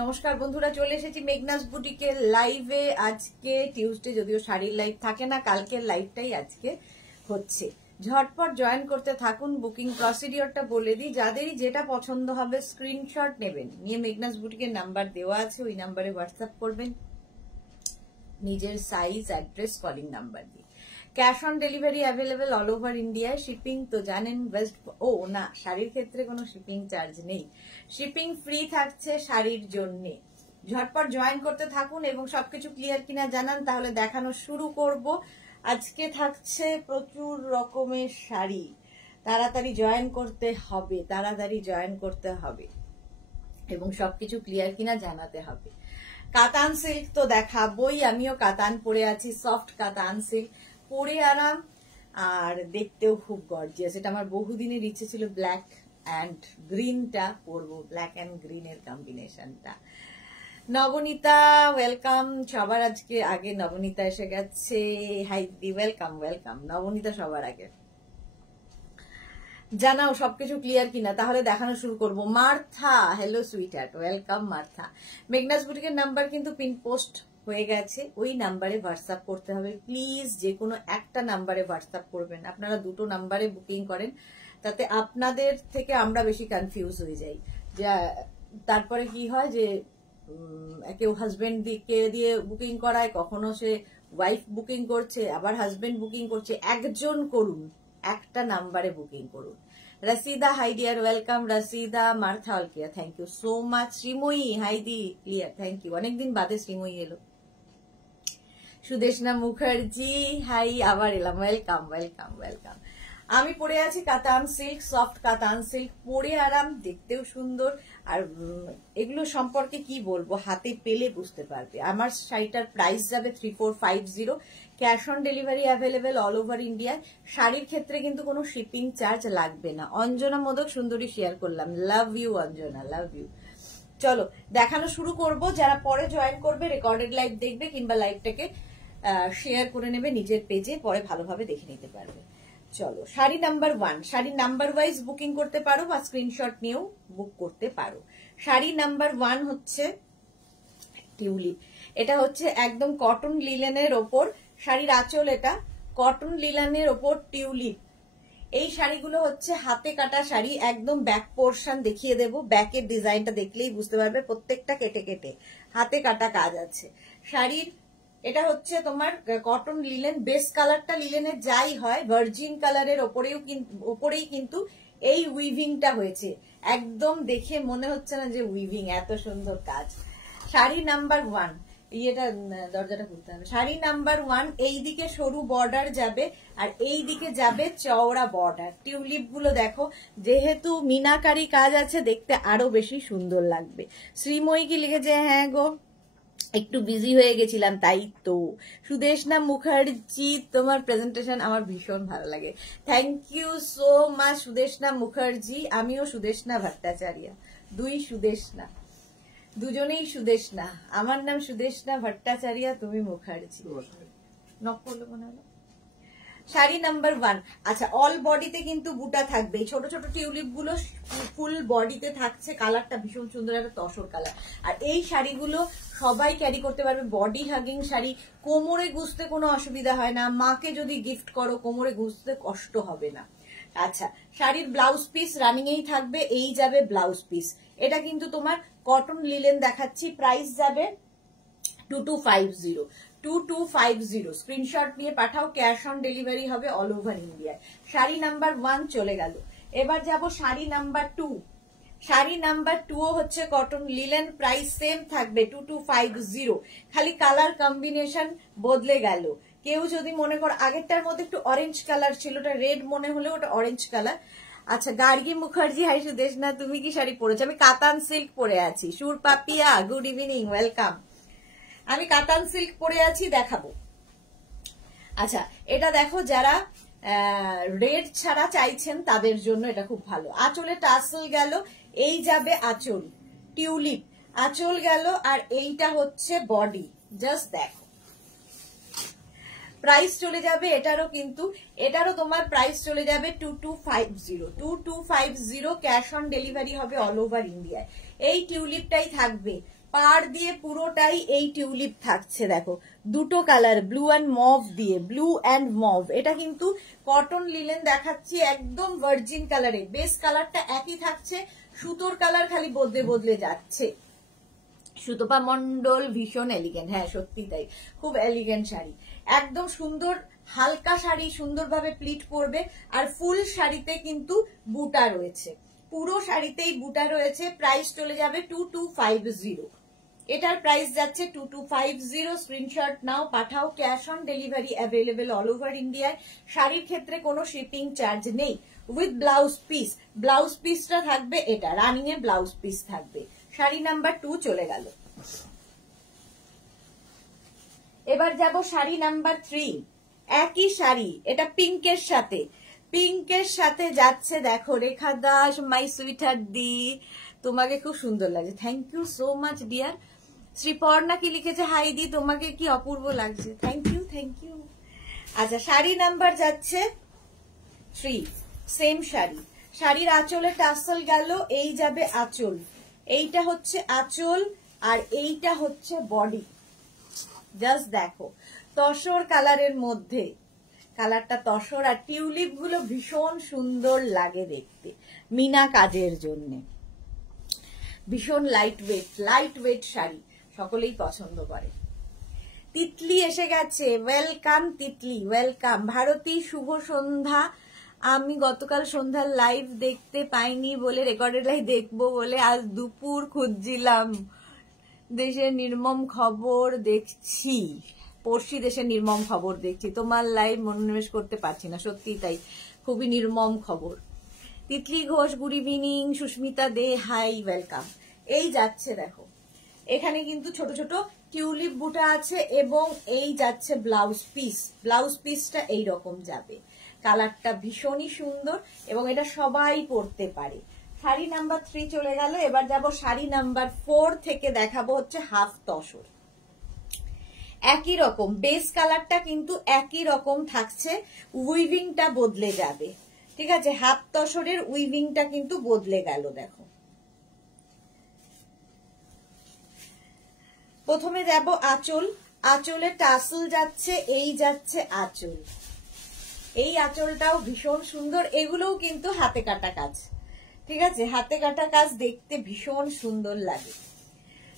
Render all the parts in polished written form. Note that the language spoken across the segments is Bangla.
নমস্কার বন্ধুরা, চলে এসেছি মেঘনাস বুটিকের লাইভে। আজকে টিউসডে, যদিও শাড়ির লাইভ থাকে না, কালকের লাইভটাই আজকে হচ্ছে। ঝটপট জয়েন করতে থাকুন। বুকিং প্রসিডিওরটা বলে দিই, যাদেরই যেটা পছন্দ হবে স্ক্রিনশট নেবেন, নিয়ে মেঘনাস বুটিকের নাম্বার দেওয়া আছে, ওই নাম্বারে হোয়াটসঅ্যাপ করবেন নিজের সাইজ, অ্যাড্রেস, কলিং নাম্বার দিয়ে। Cash on delivery available all over ইন্ডিয়ায়। শিপিং তো জানেন ওয়েস্ট, ও না, শাড়ির ক্ষেত্রে কোনো শিপিং চার্জ নেই, শিপিং ফ্রি থাকছে শাড়ির জন্য। ঝটপট জয়েন করতে থাকুন এবং সবকিছু ক্লিয়ার কিনা জানান, তাহলে দেখানো শুরু করব। আজকে থাকছে প্রচুর রকমের শাড়ি, তাড়াতাড়ি জয়েন করতে হবে, তাড়াতাড়ি জয়েন করতে হবে এবং সবকিছু ক্লিয়ার কিনা জানাতে হবে। কাতান সিল্ক তো দেখাবই, আমিও কাতান পরে আছি, সফট কাতান সিল্ক, পরে আরাম আর দেখতেও খুব গর্জিয়াস। এটা আমার বহুদিনের ইচ্ছে ছিল, ব্ল্যাক অ্যান্ড গ্রিনটা পরবো, ব্ল্যাক অ্যান্ড গ্রিনের কম্বিনেশনটা। নবনীতা ওয়েলকাম, সবার আজকে আগে নবনীতা এসে গেছে। হাই দি, ওয়েলকাম ওয়েলকাম নবনীতা, সবার আগে জানাও সবকিছু ক্লিয়ার কিনা, তাহলে দেখানো শুরু করব। Martha, hello sweetheart, welcome Martha. Meghna's বুটিকের নাম্বার কিন্তু পিন পোস্ট হয়ে গেছে, ওই নাম্বারে হোয়াটসঅ্যাপ করতে হবে প্লিজ। যে কোনো একটা নাম্বারে হোয়াটসঅ্যাপ করবেন। আপনারা দুটো নাম্বারে বুকিং করেন, তাতে আপনাদের থেকে আমরা বেশি কনফিউজ হয়ে যাই। যে তারপরে কি হয় যে কেউ হাজবেন্ড কে দিয়ে বুকিং করায়, কখনো সে ওয়াইফ বুকিং করছে, আবার হাজবেন্ড বুকিং করছে। একজন করুন, একটা নাম্বারে বুকিং করুন। Rashida, hi dear, welcome Rashida. Martha all clear, thank you so much. Srimoyee, hi দি, ক্লিয়ার, থ্যাংক ইউ। অনেকদিন বাদে শ্রীময়ী এলো। সুদেশনা মুখার্জি, হাই, আবার এলাম, ওয়েলকাম ওয়েলকাম ওয়েলকাম। আমি পরে আছি কাতান সিল্ক, সফট কাতান সিল্ক, পরে আরাম, দেখতেও সুন্দর। আর এগুলো সম্পর্কে কি বলবো, হাতে পেলে বুঝতে পারবে। আমার শাড়িটার প্রাইস যাবে 3450। Cash on delivery available all over ইন্ডিয়ায়। শাড়ির ক্ষেত্রে কিন্তু কোনো শিপিং চার্জ লাগবে না। অঞ্জনা মোদক সুন্দরী শেয়ার করলাম, love you Anjana, love you. চলো দেখানো শুরু করব। যারা পরে জয়েন করবে রেকর্ডেড লাইভ দেখবে, কিংবা লাইভটাকে শেয়ার করে নেবে নিজের পেজে, পরে ভালোভাবে দেখে নিতে পারবে। চলো, sari number 1, sari number wise booking করতে পারো বা স্ক্রিনশট নিয়েও বুক করতে পারো। শাড়ি নাম্বার 1 হচ্ছে টিউলিপ। এটা হচ্ছে একদম কটন লিলেনের ওপর শাড়ির আঁচল, এটা কটন লিলেনের ওপর টিউলিপ। এই শাড়িগুলো হচ্ছে হাতে কাটা শাড়ি, একদম ব্যাক পোর্শন দেখিয়ে দেবো। ব্যাকের ডিজাইনটা দেখলেই বুঝতে পারবে, প্রত্যেকটা কেটে কেটে হাতে কাটা কাজ আছে শাড়ির। এটা হচ্ছে তোমার কটন লিলেন, বেস কালারটা লিলেনের যাই হয়, ভার্জিন কালারের ওপরেই কিন্তু এই উইভিংটা হয়েছে। একদম দেখে মনে হচ্ছে না যে উইভিং, এত সুন্দর কাজ। শাড়ি নাম্বার 1, ইয়েটা দরজাটা খুলতে হবে। শাড়ি নাম্বার 1, এই দিকে সরু বর্ডার যাবে আর এই দিকে যাবে চওড়া বর্ডার। টিউলিপ গুলো দেখো, যেহেতু মিনাকারি কাজ আছে, দেখতে আরো বেশি সুন্দর লাগবে। শ্রীময়ী কি লিখেছে, হ্যাঁ গো একটু বিজি হয়ে গেছিলাম তাই তো। সুদেশনা মুখার্জি, তোমার প্রেজেন্টেশন আমার ভীষণ ভালো লাগে, thank you so much Sudeshna Mukherjee. আমিও সুদেশনা ভট্টাচার্য, দুই সুদেশনা, দুজনেই সুদেশনা। আমার নাম সুদেশনা ভট্টাচার্য, তুমি মুখার্জি। নক করলো মনে হলো। শাড়ি নাম্বার 1, আচ্ছা অল বডিতে কিন্তু বুটা থাকবে। ছোট ছোট টিউলিপ গুলো ফুল বডিতে থাকছে, কালারটা ভীষণ সুন্দর, একটা তসর কালার। আর এই শাড়িগুলো সবাই ক্যারি করতে পারবে, বডি হাগিং শাড়ি, কোমরে গুজতে কোনো অসুবিধা হয় না। মাকে যদি গিফট করো, কোমরে গুজতে কষ্ট হবে না। আচ্ছা, শাড়ির ব্লাউজ পিস রানিং এই থাকবে, এই যাবে ব্লাউজ পিস। এটা কিন্তু তোমার কটন লিলেন দেখাচ্ছি, প্রাইস যাবে 2250, 2250। স্ক্রিনশট নিয়ে পাঠাও, ক্যাশ অন ডেলিভারি হবে অল ওভার ইন্ডিয়ায়। শাড়ি নাম্বার 1 চলে গেল। এবার যাব শাড়ি নাম্বার 2। শাড়ি নাম্বার 2 হচ্ছে কটন লিলেন, প্রাইস সেম থাকবে 2250। খালি কালার কম্বিনেশন বদলে গেল। কেউ যদি মনে করো আগেরটার মধ্যে একটু অরেঞ্জ কালার ছিল, ওটা রেড মনে হলে ওটা অরেঞ্জ কালার। আচ্ছা, গার্গী মুখার্জি, হাই সুদেশনা, তুমি কি শাড়ি পরেছো? আমি কাতান সিল্ক পরে আছি। সুর পাপিয়া, গুড ইভিনিং, ওয়েলকাম। আমি কাতান সিল্ক পরে আছি, দেখাবো। আচ্ছা, এটা দেখো, যারা রেড ছাড়া চাইছেন তাদের জন্য এটা খুব ভালো। আঁচলে টাসেল গেল, এই যাবে আঁচল, টিউলিপ আঁচল গেল, আর এইটা হচ্ছে বডি। জাস্ট দেখো, প্রাইস চলে যাবে এটারও, কিন্তু এটারও তোমার প্রাইস চলে যাবে 2250, 2250। ক্যাশ অন ডেলিভারি হবে অল ওভার ইন্ডিয়ায়। এই টিউলিপটাই থাকবে পাড় দিয়ে পুরোটাই এই টিউলিপ থাকছে, দেখো দুটো কালার ব্লু অ্যান্ড মভ দিয়ে, ব্লু অ্যান্ড মভ। এটা কিন্তু কটন লিলেন দেখাচ্ছি, একদম ভার্জিন কালারে, বেস কালারটা একই থাকছে, সুতোর কালার খালি বদলে বদলে যাচ্ছে। সুতপা মন্ডল ভীষণ এলিগেন্ট, হ্যাঁ সত্যি তাই, খুব এলিগেন্ট শাড়ি, একদম সুন্দর হালকা শাড়ি, সুন্দরভাবে প্লিট পরবে। আর ফুল শাড়িতে কিন্তু বুটা রয়েছে, পুরো শাড়িতেই বুটা রয়েছে। প্রাইস চলে যাবে 2250, এটার প্রাইস যাচ্ছে 2250। স্ক্রিনশট নাও, পাঠাও, cash on delivery available all over ইন্ডিয়ায়। শাড়ির ক্ষেত্রে কোনো শিপিং চার্জ নেই, উইথ ব্লাউজ পিস। ব্লাউজ পিসটা থাকবে এটা, রানিং এ ব্লাউজ পিস থাকবে। শাড়ি নাম্বার 2 চলে গেল। এবার যাব শাড়ি নাম্বার 3, একই শাড়ি, এটা পিঙ্কের সাথে, পিঙ্কের সাথে যাচ্ছে দেখো রেখা দাস, মাই সুইটহার্ট দি, তোমাকে খুব সুন্দর লাগছে, thank you so much dear. Sriparna কি লিখেছে, হাই দি তোমাকে কি অপূর্ব লাগছে, থ্যাংক ইউ থ্যাংক ইউ। আচ্ছা শাড়ি নাম্বার যাচ্ছে 3, সেম শাড়ি, শাড়ির আঁচলে টাসেল গেল, এই যাবে আঁচল, এইটা হচ্ছে আঁচল আর এইটা হচ্ছে বডি। জাস্ট দেখো তসর কালারের মধ্যে, কালারটা তসর, আর টিউলিপ গুলো ভীষণ সুন্দর লাগে দেখতে মিনা কাজের জন্য, ভীষণ লাইট ওয়েট শাড়ি, সকলেই পছন্দ করে। তিতলি এসে গেছে, ওয়েলকাম তিতলি, ওয়েলকাম। ভারতী শুভ সন্ধ্যা। আমি গতকাল সন্ধ্যার লাইভ দেখতে পাইনি বলে, রেকর্ডেড লাইভ দেখবো বলে আজ দুপুর খুঁজছিলাম, দেশের নির্মম খবর দেখছি, পড়শি দেশের নির্মম খবর দেখছি, তোমার লাইভ মনোনিবেশ করতে পারছি না, সত্যি তাই, খুবই নির্মম খবর। তিতলি ঘোষ গুড ইভিনিং, সুস্মিতা দে হাই, ওয়েলকাম। এই যাচ্ছে দেখো, এখানে কিন্তু ছোট ছোট টিউলিপ বুটা আছে এবং এই যাচ্ছে ব্লাউজ পিস, ব্লাউজ পিসটা এইরকম যাবে, কালারটা ভীষণই সুন্দর এবং এটা সবাই পরতে পারে। শাড়ি নাম্বার 3 চলে গেল। এবার যাব শাড়ি নাম্বার 4 থেকে, দেখাবো হচ্ছে হাফ তসর, একই রকম বেস কালারটা কিন্তু একই রকম থাকছে, উইভিংটা বদলে যাবে, ঠিক আছে, হাফ তসরের উইভিংটা কিন্তু বদলে গেল। দেখো প্রথমে যাব আঁচল, আঁচলে টাসেল যাচ্ছে, এই যাচ্ছে আঁচল, এই আঁচলটাও ভীষণ সুন্দর, এগুলোও কিন্তু হাতে কাটা কাজ, ঠিক আছে, হাতে কাটা কাজ, দেখতে ভীষণ সুন্দর লাগে।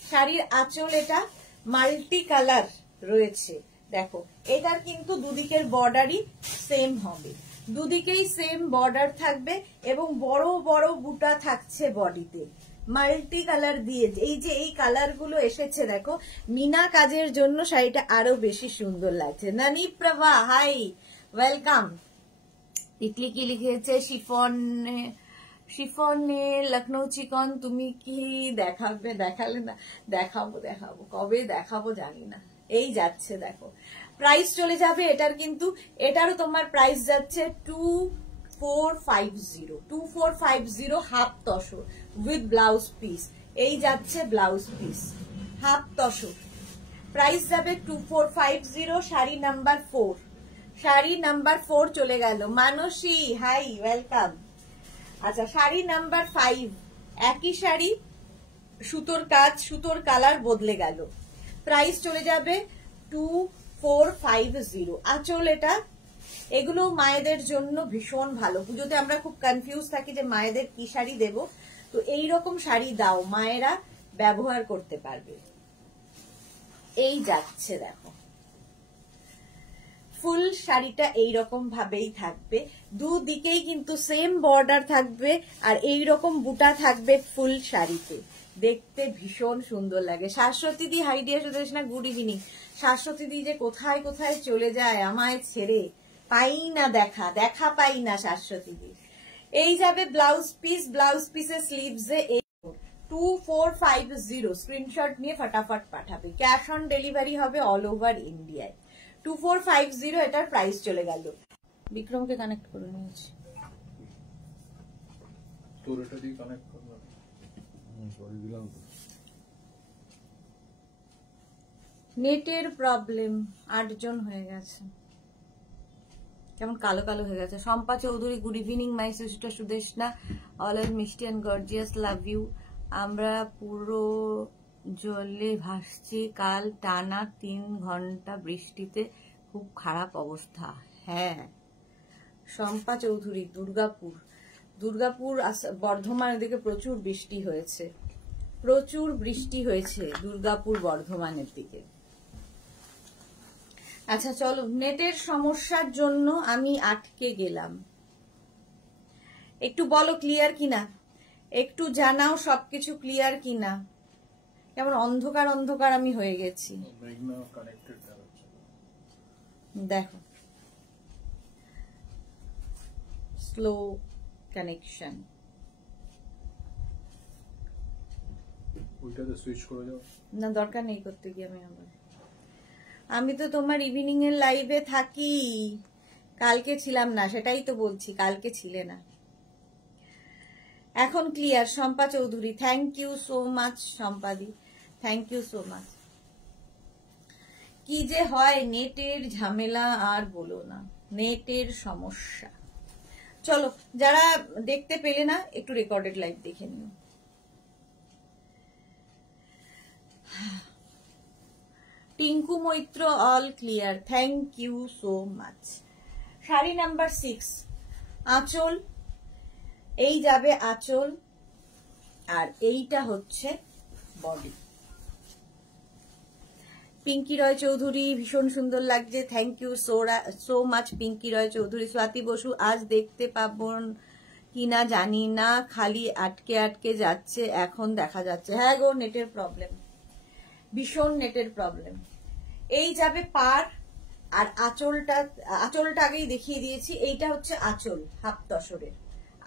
শাড়ির আঁচল এটা মাল্টি কালার রয়েছে, দেখো এটার কিন্তু দুদিকের বর্ডারই সেম হবে, দুদিকেই সেম বর্ডার থাকবে এবং বড় বড় বুটা থাকছে বডিতে, মাল্টি কালার দিয়ে, এই যে এই কালার গুলো এসেছে দেখো মিনা কাজের জন্য শাড়িটা আরো বেশি সুন্দর লাগছে। নানি প্রভা হাই, ওয়েলকাম। তিতলি কি লিখেছে, শিফনে লখনৌ চিকন, তুমি কি দেখাবে, দেখালে না, দেখাবো দেখাবো, কবে দেখাবো জানি না। এই যাচ্ছে দেখো, প্রাইস চলে যাবে এটার, কিন্তু এটারও তোমার প্রাইস যাচ্ছে 2450 half tussar with blouse piece, এই যাচ্ছে blouse piece half tussar, price যাবে 2450। শাড়ি নাম্বার 4, শাড়ি নাম্বার 4 চলে গেল। মানসী হাই, ওয়েলকাম। আচ্ছা শাড়ি নাম্বার 5, একই শাড়ি, সুতোর কাজ, সুতোর কালার বদলে গেল, প্রাইস চলে যাবে 2450। আঁচল এটা, এগুলো মায়েদের জন্য ভীষণ ভালো, পুজোতে আমরা খুব কনফিউজ থাকি যে মায়েদের কি শাড়ি দেব, তো এইরকম শাড়ি দাও, মায়েরা ব্যবহার করতে পারবে। এই যাচ্ছে দেখো, ফুল শাড়িটা এইরকম ভাবেই থাকবে, দুদিকেই কিন্তু সেম বর্ডার থাকবে আর এইরকম বুটা থাকবে ফুল শাড়িতে, দেখতে ভীষণ সুন্দর লাগে। শাশ্বতী দি হাইডিয়া সুদেশনা গুড ইভিনিং। শাশ্বতী দি যে কোথায় কোথায় চলে যায় আমায় ছেড়ে, পাই না দেখা, দেখা পাই না শাশ্বতী দি। এই যাবে ব্লাউজ পিস, ব্লাউজ পিসের স্লিভসে 2450, স্ক্রিনশট নিয়ে ফটাফট পাঠাবে, ক্যাশ অন ডেলিভারি হবে অল ওভার ইন্ডিয়ায়। 2450 এটার প্রাইস চলে গেল। বিক্রমকে কানেক্ট করে নিয়েছি, তোর এটা দিয়ে কানেক্ট করলাম, সরি দিলাম তো, নেটের প্রবলেম, 8 জন হয়ে গেছে, কেমন কালো কালো হয়ে গেছে। Shampa Chowdhury good evening my sister Sudeshna, always মিষ্টি অ্যান্ড গর্জিয়াস, লাভ ইউ। আমরা পুরো জলে ভাসছি, কাল টানা 3 ঘন্টা বৃষ্টিতে, খুব খারাপ অবস্থা। হ্যাঁ, শম্পা চৌধুরী, দুর্গাপুর বর্ধমান এদিকে প্রচুর বৃষ্টি হয়েছে, প্রচুর বৃষ্টি হয়েছে দুর্গাপুর বর্ধমানের দিকে। আচ্ছা চলো, নেটের সমস্যার জন্য আমি আটকে গেলাম, একটু বলো ক্লিয়ার কিনা, একটু জানাও সবকিছু ক্লিয়ার কিনা। কেমন অন্ধকার অন্ধকার আমি হয়ে গেছি। দেখো, স্লো কানেকশন। ওইটাতে সুইচ করে দাও না, দরকার নেই করতে গিয়ে। আমি তো তোমার ইভিনিং এর লাইভে থাকি, কালকে ছিলাম না, সেটাই তো বলছি, কালকে ছিলে না। এখন clear. Shampa Chowdhury, thank you so much শম্পাদি, থ্যাংক ইউ সো মাচ। কি যে হয় নেটের ঝামেলা, আর বলো না, নেটের সমস্যা। চলো, যারা দেখতে পেলে না একটু রেকর্ডেড লাইভ দেখে নিও। Tinku Maitra, all clear, thank you so much. Sari number 6, আঁচল, এই যাবে আঁচল, আর এইটা হচ্ছে বডি। পিঙ্কি রয় চৌধুরী, ভীষণ সুন্দর লাগছে, thank you so much Pinki Roy Chowdhury. Swati Basu, আজ দেখতে পাবো কিনা জানি না, খালি আটকে আটকে যাচ্ছে, এখন দেখা যাচ্ছে। হ্যাঁ গো, নেটের প্রবলেম, ভীষণ নেটের প্রবলেম। এই যাবে পার, আর আঁচলটা আগেই দেখিয়ে দিয়েছি, এইটা হচ্ছে আঁচল, হাফ তসরের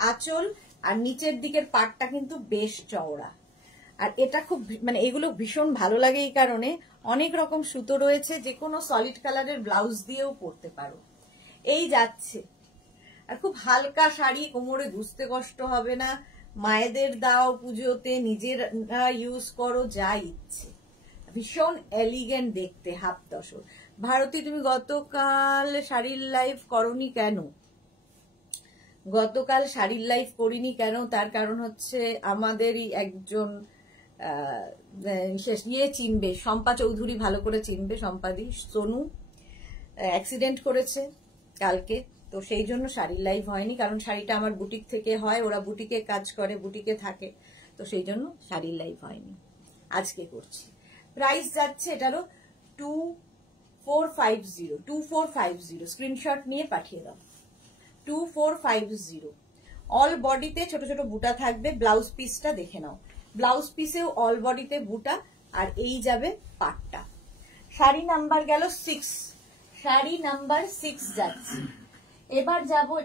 আঁচল, আর নিচের দিকের পাটটা কিন্তু বেশ চওড়া। আর এটা খুব মানে এগুলো ভীষণ ভালো লাগে এই কারণে, অনেক রকম সুতো রয়েছে, যে কোনো সলিড কালারের ব্লাউজ দিয়েও পরতে পারো। এই যাচ্ছে, আর খুব হালকা শাড়ি, কোমরে গুছতে কষ্ট হবে না, মায়েদের দাও পুজোতে, নিজেরা ইউজ করো, যা ইচ্ছে, ভীষণ এলিগেন্ট দেখতে, হাফ তসর। ভারতী, তুমি গতকাল শাড়ির লাইভ করনি কেন? গতকাল শাড়ির লাইভ করিনি কেন, তার কারণ হচ্ছে আমাদেরই একজন চিনবে, শম্পা চৌধুরী ভালো করে চিনবে, শম্পাদি, সোনু অ্যাক্সিডেন্ট করেছে কালকে, তো সেই জন্য শাড়ির লাইভ হয়নি, কারণ শাড়িটা আমার বুটিক থেকে হয়, ওরা বুটিকে কাজ করে, বুটিকে থাকে, তো সেই জন্য শাড়ির লাইভ হয়নি, আজকে করছি। প্রাইস যাচ্ছে এটারও 2450, স্ক্রিনশট নিয়ে পাঠিয়ে দাও। 2450, অল বডিতে ছোট ছোট বুটা থাকবে। ব্লাউজ পিসটা দেখে নাও, ব্লাউজ পিসেও অল বডিতে বুটা, আর এই যাবে পাটটা। শাড়ি নাম্বার গেল 6, শাড়ি নাম্বার 6 যাচ্ছে। এবার যাবো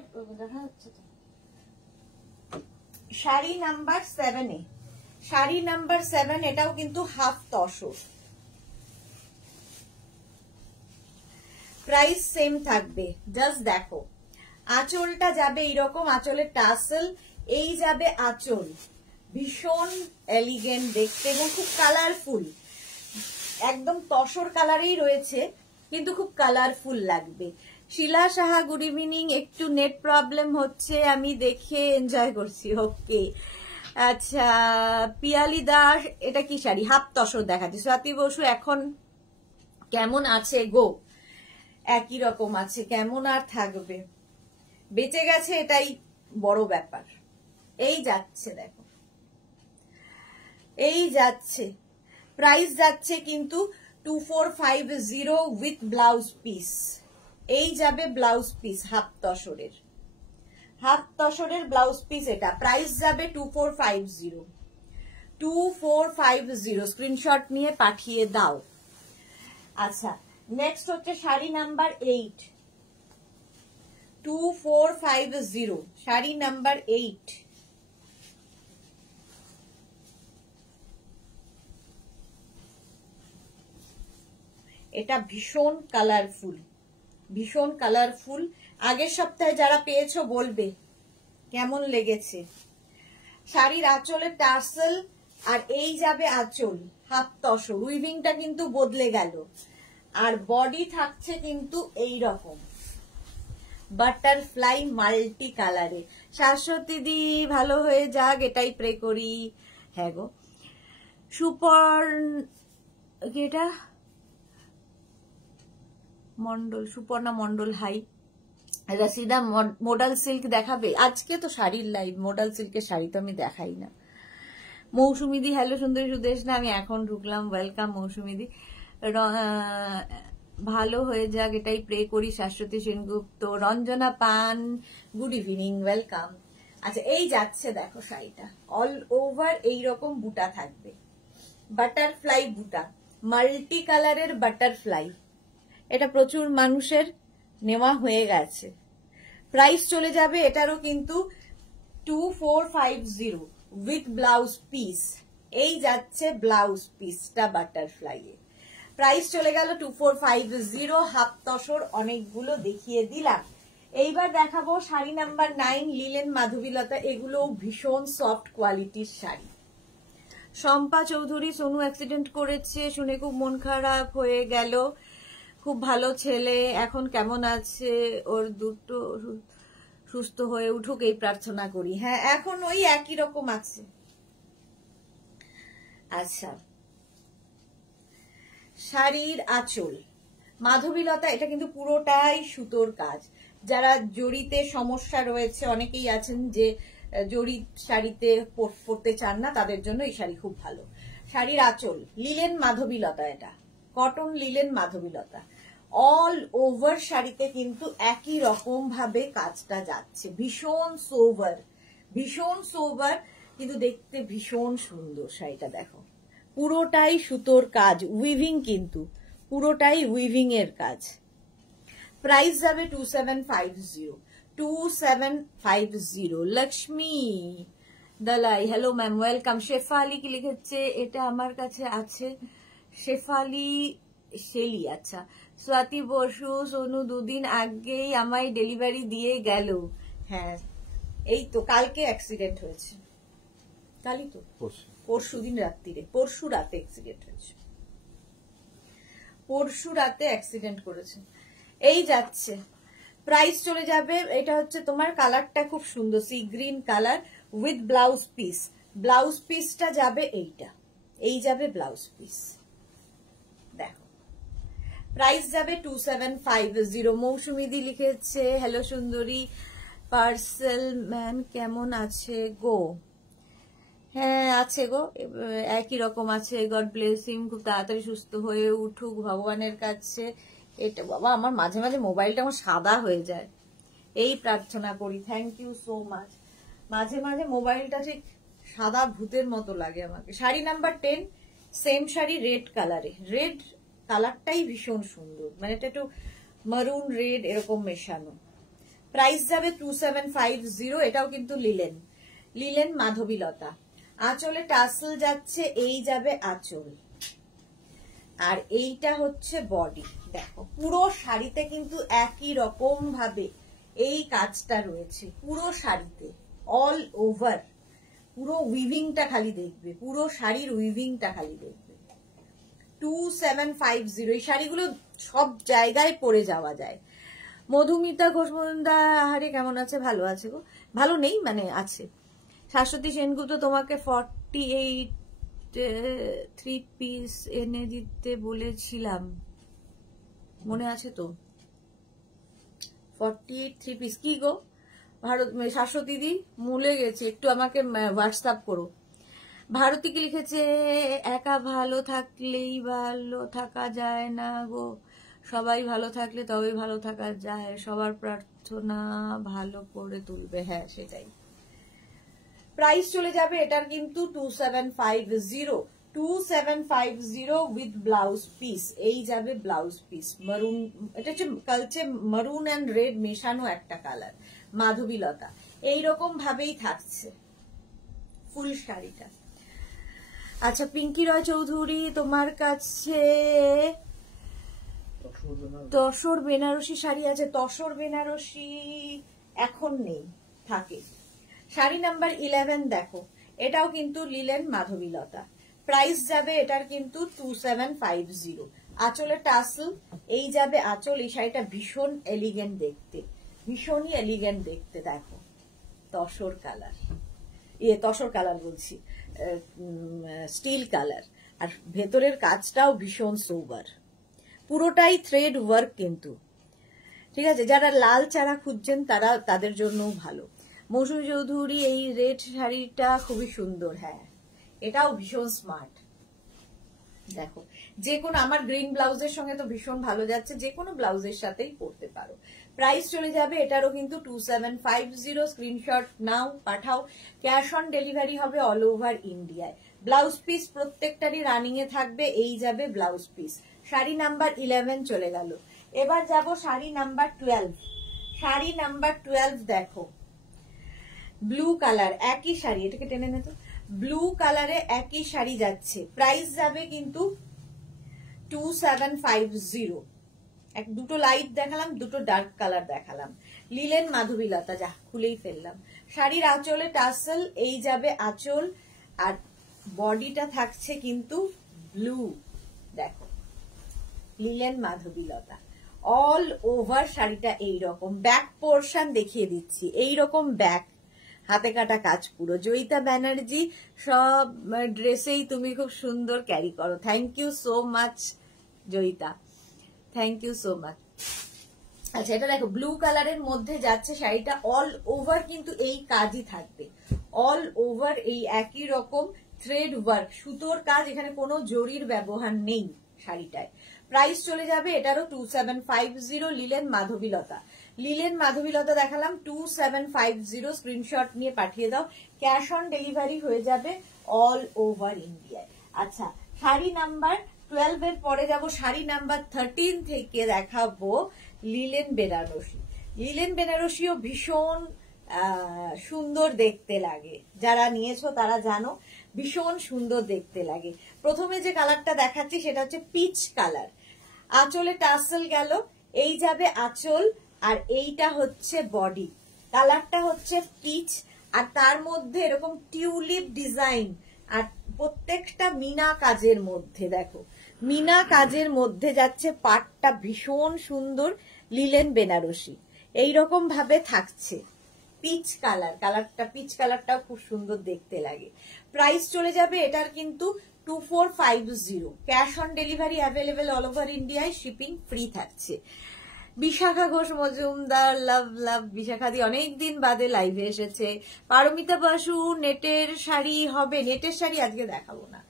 শাড়ি নাম্বার 7-এ। শাড়ি নাম্বার 7, এটাও কিন্তু হাফ তসর, প্রাইস সেম থাকবে। জাস্ট দেখো, আঁচলটা যাবে এইরকম, আঁচলের টাসেল, এই যাবে আঁচল, ভীষণ এলিগেন্ট দেখতে এবং খুব কালারফুল, একদম তসর কালারেই রয়েছে, কিন্তু খুব কালারফুল লাগবে। শিলা সাহা, গুড ইভিনিং, একটু নেট প্রবলেম হচ্ছে, আমি দেখে এনজয় করছি, ওকে। আচ্ছা, পিয়ালি দাস, এটা কি শাড়ি? হাফ তসর দেখাচ্ছে। স্বাতি বসু, এখন কেমন আছে গো? একই রকম আছে, কেমন আর থাকবে, বেঁচে গেছে, এটাই বড় ব্যাপার। এই যাচ্ছে, দেখো এই যাচ্ছে, প্রাইস যাচ্ছে কিন্তু 2450 উইথ ব্লাউজ পিস। এই যাবে ব্লাউজ পিস, হাফ তসরের ব্লাউজ পিস, এটা প্রাইস যাবে 2450, স্ক্রিনশট নিয়ে পাঠিয়ে দাও। আচ্ছা, নেক্সট হচ্ছে শাড়ি নাম্বার 8, 2450, শাড়ি নাম্বার 8। এটা ভীষণ কালারফুল, ভীষণ কালারফুল। আগের সপ্তাহে যারা পেয়েছো বলবে কেমন লেগেছে। শাড়ির আঁচলের টার্সেল, আর এই যাবে আঁচল, হাফ তসর, উইভিংটা কিন্তু বদলে গেল, আর বডি থাকছে কিন্তু এই রকম বাটারফ্লাই মাল্টি কালারে। শাশ্বতী দি ভালো হয়ে যাক, এটাই প্রে করি। হ্যাঁ গো, সুপর এটা মন্ডল, সুপর্ণা মন্ডল, হাই। রাশিদা মডাল সিল্ক দেখাবে আজকে? তো শাড়ির লাইভ, মডাল সিল্কের শাড়ি তো আমি দেখাই না। মৌসুমিদি, হ্যালো সুন্দরী সুদেশনা, আমি এখন ঢুকলাম, ওয়েলকাম মৌসুমিদি। ভালো হয়ে যাক এটাই প্রে করি। শাশ্বতী সেনগুপ্ত, রঞ্জনা পান, গুড ইভিনিং, ওয়েলকাম। আচ্ছা, এই যাচ্ছে দেখো শাড়িটা, অল ওভার এইরকম বুটা থাকবে, বাটারফ্লাই বুটা, মাল্টি কালারের বাটারফ্লাই। এটা প্রচুর মানুষের নেওয়া হয়ে গেছে। প্রাইস চলে যাবে এটারও কিন্তু 2450 উইথ ব্লাউজ পিস। এই যাচ্ছে ব্লাউজ পিসটা বাটারফ্লাই এ, প্রাইস চলে গেল 2450। হাফ তসর অনেকগুলো দেখিয়ে দিলাম। এইবার দেখাবো শাড়ি নাম্বার 9, লিলেন মাধবীলতা। এগুলো ভীষণ সফট কোয়ালিটির শাড়ি। শম্পা চৌধুরী, সোনু অ্যাক্সিডেন্ট করেছে শুনে খুব মন খারাপ হয়ে গেল। খুব ভালো ছেলে, এখন কেমন আছে? ওর দুটো সুস্থ হয়ে উঠুক এই প্রার্থনা করি। হ্যাঁ, এখন ওই একই রকম আছে। আচ্ছা, শাড়ির আঁচল মাধবীলতা, এটা কিন্তু পুরোটাই সুতোর কাজ। যারা জড়িতে সমস্যা রয়েছে, অনেকেই আছেন যে জড়ি শাড়িতে পরতে চান না, তাদের জন্য এই শাড়ি খুব ভালো। শাড়ির আঁচল লিলেন মাধবীলতা, এটা কটন লিলেন মাধবীলতা। অল ওভার শাড়িতে কিন্তু একই রকম ভাবে কাজটা যাচ্ছে। ভীষণ সোভার, ভীষণ সোভার, কিন্তু দেখতে ভীষণ সুন্দর। শাড়িটা দেখো, পুরোটাই সুতোর কাজ, উইভিং, কিন্তু পুরোটাই উইভিং এর কাজ। প্রাইস যাবে 2750, 2750। Lakshmi Dalai, hello ma'am, welcome. Shefali কি লিখেছে? এটা আমার কাছে আছে, শেফালি শেলি। আচ্ছা, স্বাতি বসু, সোনু দুদিন আগেই আমায় ডেলিভারি দিয়ে গেল। হ্যাঁ, এই তো কালকে অ্যাক্সিডেন্ট হয়েছে, কালই তো, পরশু দিন রাত্রিরে, পরশু রাতে অ্যাক্সিডেন্ট হয়েছে, পরশু রাতে অ্যাক্সিডেন্ট করেছে। এই যাচ্ছে, প্রাইস চলে যাবে। এটা হচ্ছে তোমার কালারটা খুব সুন্দর, sea green colour with blouse piece. Blouse পিসটা যাবে এইটা, এই যাবে ব্লাউজ পিস। দেখো, প্রাইস যাবে 2750। মৌসুমিদি লিখেছে, হ্যালো সুন্দরী, পার্সেল ম্যান কেমন আছে গো? হ্যাঁ আছে গো, একই রকম আছে। গড ব্লেস হিম, খুব তাড়াতাড়ি সুস্থ হয়ে উঠুক ভগবানের কাছে। এটা বাবা, আমার মাঝে মাঝে মোবাইলটা আমার সাদা হয়ে যায়, এই প্রার্থনা করি। Thank you so much. মাঝে মাঝে মোবাইলটা ঠিক সাদা ভূতের মতো লাগে আমাকে। Sari number 10, same sari, red কালারে। রেড কালারটাই ভীষণ সুন্দর, মানে এটা একটু মারুন রেড এরকম মেশানো। প্রাইস যাবে 2750। এটাও কিন্তু লিলেন, লিলেন মাধবীলতা। আঁচলে টাসেল যাচ্ছে, এই যাবে আঁচল, আর এইটা হচ্ছে বডি। দেখো, পুরো শাড়িতে কিন্তু একই রকম ভাবে এই কাজটা রয়েছে, পুরো শাড়িতে অল ওভার। পুরো উইভিংটা খালি দেখবে, পুরো শাড়ির উইভিংটা খালি দেখবে। 2750। এই শাড়িগুলো সব জায়গায় পরে যাওয়া যায়। মধুমিতা ঘোষ মজুমদার, আহারে কেমন আছে? ভালো আছে গো, ভালো নেই মানে আছে। শাশ্বতী সেনগুপ্ত, তোমাকে 48 3 পিস এনে দিতে বলেছিলাম, মনে আছে তো? 48 3 পিস কি গো ভারত? শাশ্বতী দি ভুলে গেছি, একটু আমাকে হোয়াটসঅ্যাপ করো। ভারতী কি লিখেছে? একা ভালো থাকলেই ভালো থাকা যায় না গো, সবাই ভালো থাকলে তবেই ভালো থাকা যায়, সবার প্রার্থনা ভালো করে তুলবে। হ্যাঁ, সেটাই। প্রাইস চলে যাবে এটার কিন্তু 2750, 2750 উইথ ব্লাউজ পিস। এই যাবে ব্লাউজ পিস, মারুন, এটা হচ্ছে কালচে মারুন এন্ড রেড মেশানো একটা কালার, মাধবীলতা। এইরকম ভাবেই থাকছে ফুল শাড়িটা। আচ্ছা, পিঙ্কি রয় চৌধুরী, তোমার কাছে তসর বেনারসি শাড়ি আছে? তসর বেনারসি এখন নেই, থাকে। শাড়ি নাম্বার 11 দেখো, এটাও কিন্তু লিলেন মাধবীলতা। প্রাইস যাবে এটার কিন্তু 2750। আঁচলে টাসেল, এই যাবে আঁচল। এই শাড়িটা ভীষণ এলিগেন্ট দেখতে, ভীষণই এলিগেন্ট দেখতে। দেখো, তসর কালার, তসর কালার বলছি, স্টিল কালার, আর ভেতরের কাজটাও ভীষণ সোবার, পুরোটাই থ্রেড ওয়ার্ক কিন্তু, ঠিক আছে। যারা লাল চারা খুঁজছেন তারা, তাদের জন্যও ভালো। মৌসুমী চৌধুরী এই রেড শাড়িটা খুবই সুন্দর, হ্যাঁ এটাও ভীষণ স্মার্ট। দেখো যে কোনো, আমার গ্রিন ব্লাউজের সঙ্গে তো ভীষণ ভালো যাচ্ছে, যে কোনো ব্লাউজের সাথেই পরতে পারো। প্রাইস চলে যাবে এটারও কিন্তু 2750, স্ক্রিনশট নাও পাঠাও। ক্যাশ অন ডেলিভারি হবে অল ওভার ইন্ডিয়ায়। ব্লাউজ পিস প্রত্যেকটারই রানিং এ থাকবে, এই যাবে ব্লাউজ পিস। শাড়ি নাম্বার 11 চলে গেল, এবার যাব শাড়ি নাম্বার 12। শাড়ি নাম্বার 12 দেখো, ব্লু কালার, একই শাড়ি, এটাকে টেনে নে তো, ব্লু কালারে একই শাড়ি যাচ্ছে, প্রাইস যাবে কিন্তু 2750। দুটো লাইট দেখালাম, দুটো ডার্ক কালার দেখালাম। লিলেন মাধবীলতা, যা খুলেই ফেললাম। শাড়ির আঁচলে টাসেল, এই যাবে আঁচল, আর বডিটা থাকছে কিন্তু ব্লু। দেখো লিলেন মাধবীলতা, অল ওভার শাড়িটা এইরকম। ব্যাক পোর্শন দেখিয়ে দিচ্ছি, এইরকম ব্যাক, হাতে কাটা কাজ পুরো। জয়িতা ব্যানার্জি, সব ড্রেসেই তুমি খুব সুন্দর ক্যারি করো, thank you so much Joyita, thank you so much. আচ্ছা এটা দেখো ব্লু কালারের মধ্যে যাচ্ছে শাড়িটা, অল ওভার কিন্তু এই কাজই থাকবে, অল ওভার এই একই রকম থ্রেড ওয়ার্ক, সুতোর কাজ, এখানে কোনো জরির ব্যবহার নেই শাড়িটায়। প্রাইস চলে যাবে এটারও 2750। লিলেন মাধবীলতা, লিলেন মাধবীলতা দেখালাম 2750, স্ক্রিনশট নিয়ে পাঠিয়ে দাও। ক্যাশ অন ডেলিভারি হয়ে যাবে অল ওভার ইন্ডিয়ায়। আচ্ছা শাড়ি নাম্বার 12 এর পরে যাব শাড়ি নাম্বার 13 থেকে দেখাবো লিলেন বেনারসি। লিলেন বেনারসিও ভীষণ সুন্দর দেখতে লাগে, যারা নিয়েছো তারা জানো ভীষণ সুন্দর দেখতে লাগে। প্রথমে যে কালারটা দেখাচ্ছি সেটা হচ্ছে পিচ কালার, আঁচলে টাসেল গেল, এই যাবে আঁচল, আর এইটা হচ্ছে বডি। কালারটা হচ্ছে পিচ, আর তার মধ্যে এরকম টিউলিপ ডিজাইন, আর প্রত্যেকটা মিনা কাজের মধ্যে, দেখো মিনা কাজের মধ্যে যাচ্ছে, পাটটা ভীষণ সুন্দর। লিলেন বেনারসি এইরকম ভাবে থাকছে, পিচ কালার, কালারটা পিচ কালারটাও খুব সুন্দর দেখতে লাগে। প্রাইস চলে যাবে এটার কিন্তু 2450। Cash on delivery available all over ইন্ডিয়ায়, শিপিং ফ্রি থাকছে। বিশাখা ঘোষ মজুমদার, লাভ লাভ বিশাখা দি, অনেকদিন বাদে লাইভে এসেছে। পারমিতা বাসু, নেটের শাড়ি হবে, নেটের শাড়ি আজকে দেখাবো না।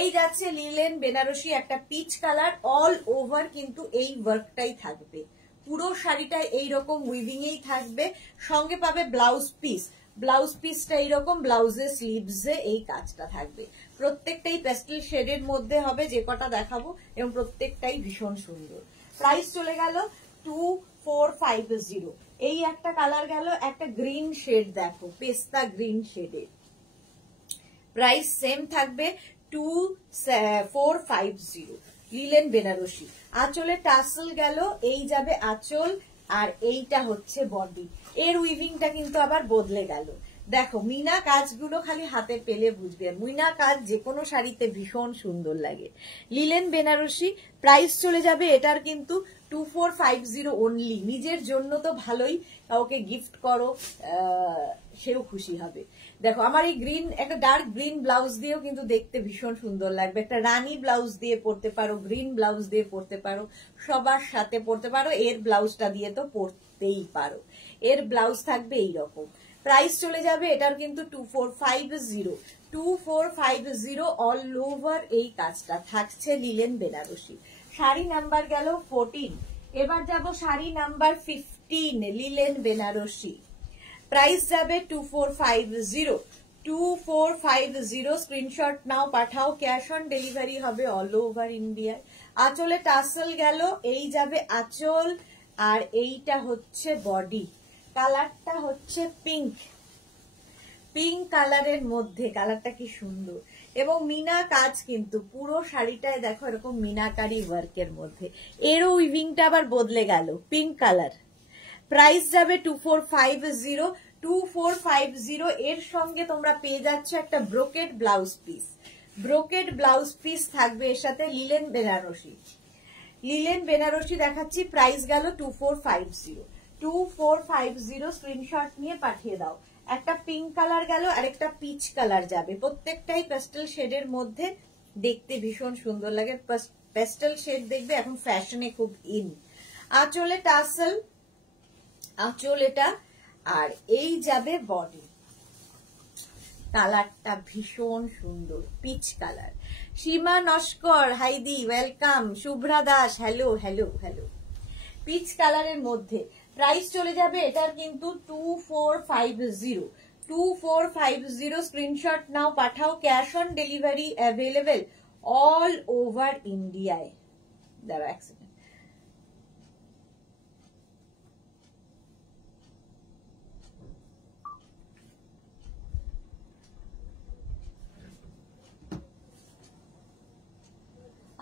এই যাচ্ছে লিলেন বেনারসি, একটা পিচ কালার, অল ওভার কিন্তু এই ওয়ার্কটাই থাকবে, পুরো শাড়িটা এইরকম উইভিং এই থাকবে। সঙ্গে পাবে ব্লাউজ পিস, ব্লাউজ পিসটা এইরকম, ব্লাউজের স্লিভসে এই কাজটা থাকবে। প্রত্যেকটাই প্যাস্টেল শেডের মধ্যে হবে, যে কটা দেখাবো, এবং প্রত্যেকটাই ভীষণ সুন্দর। প্রাইস চলে গেল 2450। এই একটা কালার গেল, একটা গ্রিন শেড দেখো, পেস্তা গ্রিন শেডের, প্রাইস সেম থাকবে 2450। লিলেন বেনারসি, আঁচলে টাসেল গেল, এই যাবে আঁচল, আর এইটা হচ্ছে বডি। এর উইভিংটা কিন্তু আবার বদলে গেল, দেখো মিনা কাজগুলো খালি হাতে পেলে বুঝবে, মিনা কাজ যে কোনো শাড়িতে ভীষণ সুন্দর লাগে। লিলেন বেনারসি, প্রাইস চলে যাবে এটার কিন্তু 2450 অনলি। নিজের জন্য তো ভালোই, কাউকে গিফট করো, সেও খুশি হবে। দেখো আমার এই গ্রিন, একটা ডার্ক গ্রিন ব্লাউজ দিয়েও কিন্তু দেখতে ভীষণ সুন্দর লাগবে, একটা রানী ব্লাউজ দিয়ে পরতে পারো, গ্রিন ব্লাউজ দিয়ে পরতে পারো, সবার সাথে পরতে পারো, এর ব্লাউজটা দিয়ে তো পরতেই পারো। এর ব্লাউজ থাকবে এইরকম। প্রাইস চলে যাবে এটার কিন্তু 2450। 2450 অল ওভার এই কাজটা থাকছে লিলেন বেনারসি। শাড়ি নাম্বার গেল 14, এবার যাব sari number 15 linen Banarasi. Price যাবে 2450। 2450, স্ক্রিনশট নাও পাঠাও। ক্যাশ অন ডেলিভারি হবে অল ওভার ইন্ডিয়ায়। আঁচলে টাসেল গেল, এই যাবে আঁচল, আর এইটা হচ্ছে বডি। কালারটা হচ্ছে পিঙ্ক, পিঙ্ক কালারের মধ্যে, কালারটা কি সুন্দর, এবং মিনা কাজ কিন্তু পুরো শাড়িটায় দেখো এরকম মিনাকারি ওয়ার্কের মধ্যে। এরও উইভিংটা আবার বদলে গেল, পিঙ্ক কালার। প্রাইস যাবে 2450। 2450 এর সঙ্গে তোমরা পেয়ে যাচ্ছ একটা brocade blouse piece, brocade blouse piece থাকবে এর সাথে। লিলেন বেনারসি, লিলেন বেনারসি দেখাচ্ছি, প্রাইস গেল 2450। 2450, স্ক্রিনশট নিয়ে পাঠিয়ে দাও। একটা পিঙ্ক কালার গেল আর একটা পিচ কালার যাবে, প্রত্যেকটাই পেস্টেল শেডের মধ্যে, দেখতে ভীষণ সুন্দর লাগে। পেস্টেল শেড দেখবে এখন ফ্যাশনে খুব ইন। আঁচলে টাসেল, আঁচল এটা, আর এই যাবে বডি। কালারটা ভীষণ সুন্দর, পিচ কালার। সীমা নস্কর, হাইদি welcome. Shubhra Das, hello hello hello. Peach কালারের মধ্যে প্রাইস চলে যাবে এটার কিন্তু 2450। 2450 স্ক্রিনশট নাও, পাঠাও। Cash on delivery available all over ইন্ডিয়ায়। দাঁড়া এক সেকেন্ড।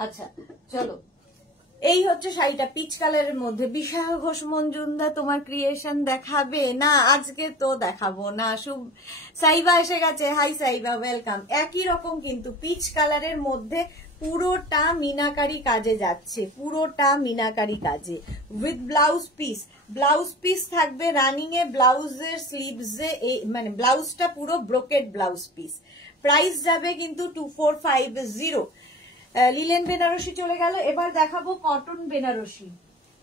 আচ্ছা চলো, এই হচ্ছে শাড়িটা পিচ কালারের মধ্যে। বিশাখা ঘোষ মঞ্জুমদার তোমার ক্রিয়েশন দেখাবে না? আজকে তো দেখাবো না। সাইবা এসে গেছে, হাই সাইবা, ওয়েলকাম। একই রকম কিন্তু পিচ কালারের মধ্যে পুরোটা মিনাকারি কাজে যাচ্ছে, পুরোটা মিনাকারি কাজে with blouse piece. Blouse piece থাকবে রানিং এ, ব্লাউজের স্লিভসে, মানে ব্লাউজটা পুরো ব্রোকেড ব্লাউজ পিস। প্রাইস যাবে কিন্তু 2450। লিলেন বেনারসি চলে গেল, এবার দেখাবো কটন বেনারসি।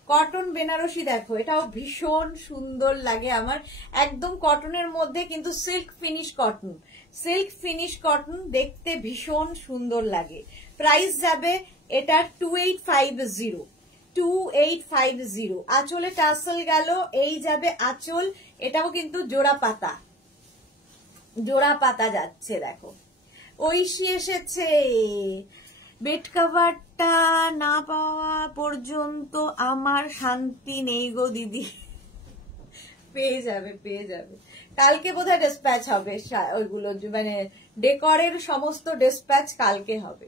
কটন বেনারসি দেখো, এটাও ভীষণ সুন্দর লাগে আমার, একদম কটনের মধ্যে কিন্তু silk finish cotton. Silk finish cotton দেখতে ভীষণ সুন্দর লাগে। প্রাইস যাবে এটা 2850। 2850। আঁচলে টাসেল গেল, এই যাবে আঁচল। এটাও কিন্তু জোড়া পাতা, জোড়া পাতা যাচ্ছে। দেখো ঐশী এসেছে। বেড কভারটা না পাওয়া পর্যন্ত আমার শান্তি নেই গো দিদি। পেয়ে যাবে, পেয়ে যাবে। কালকে বোধহয় ডিসপ্যাচ হবে ওইগুলো, মানে ডেকরের সমস্ত ডিসপ্যাচ কালকে হবে।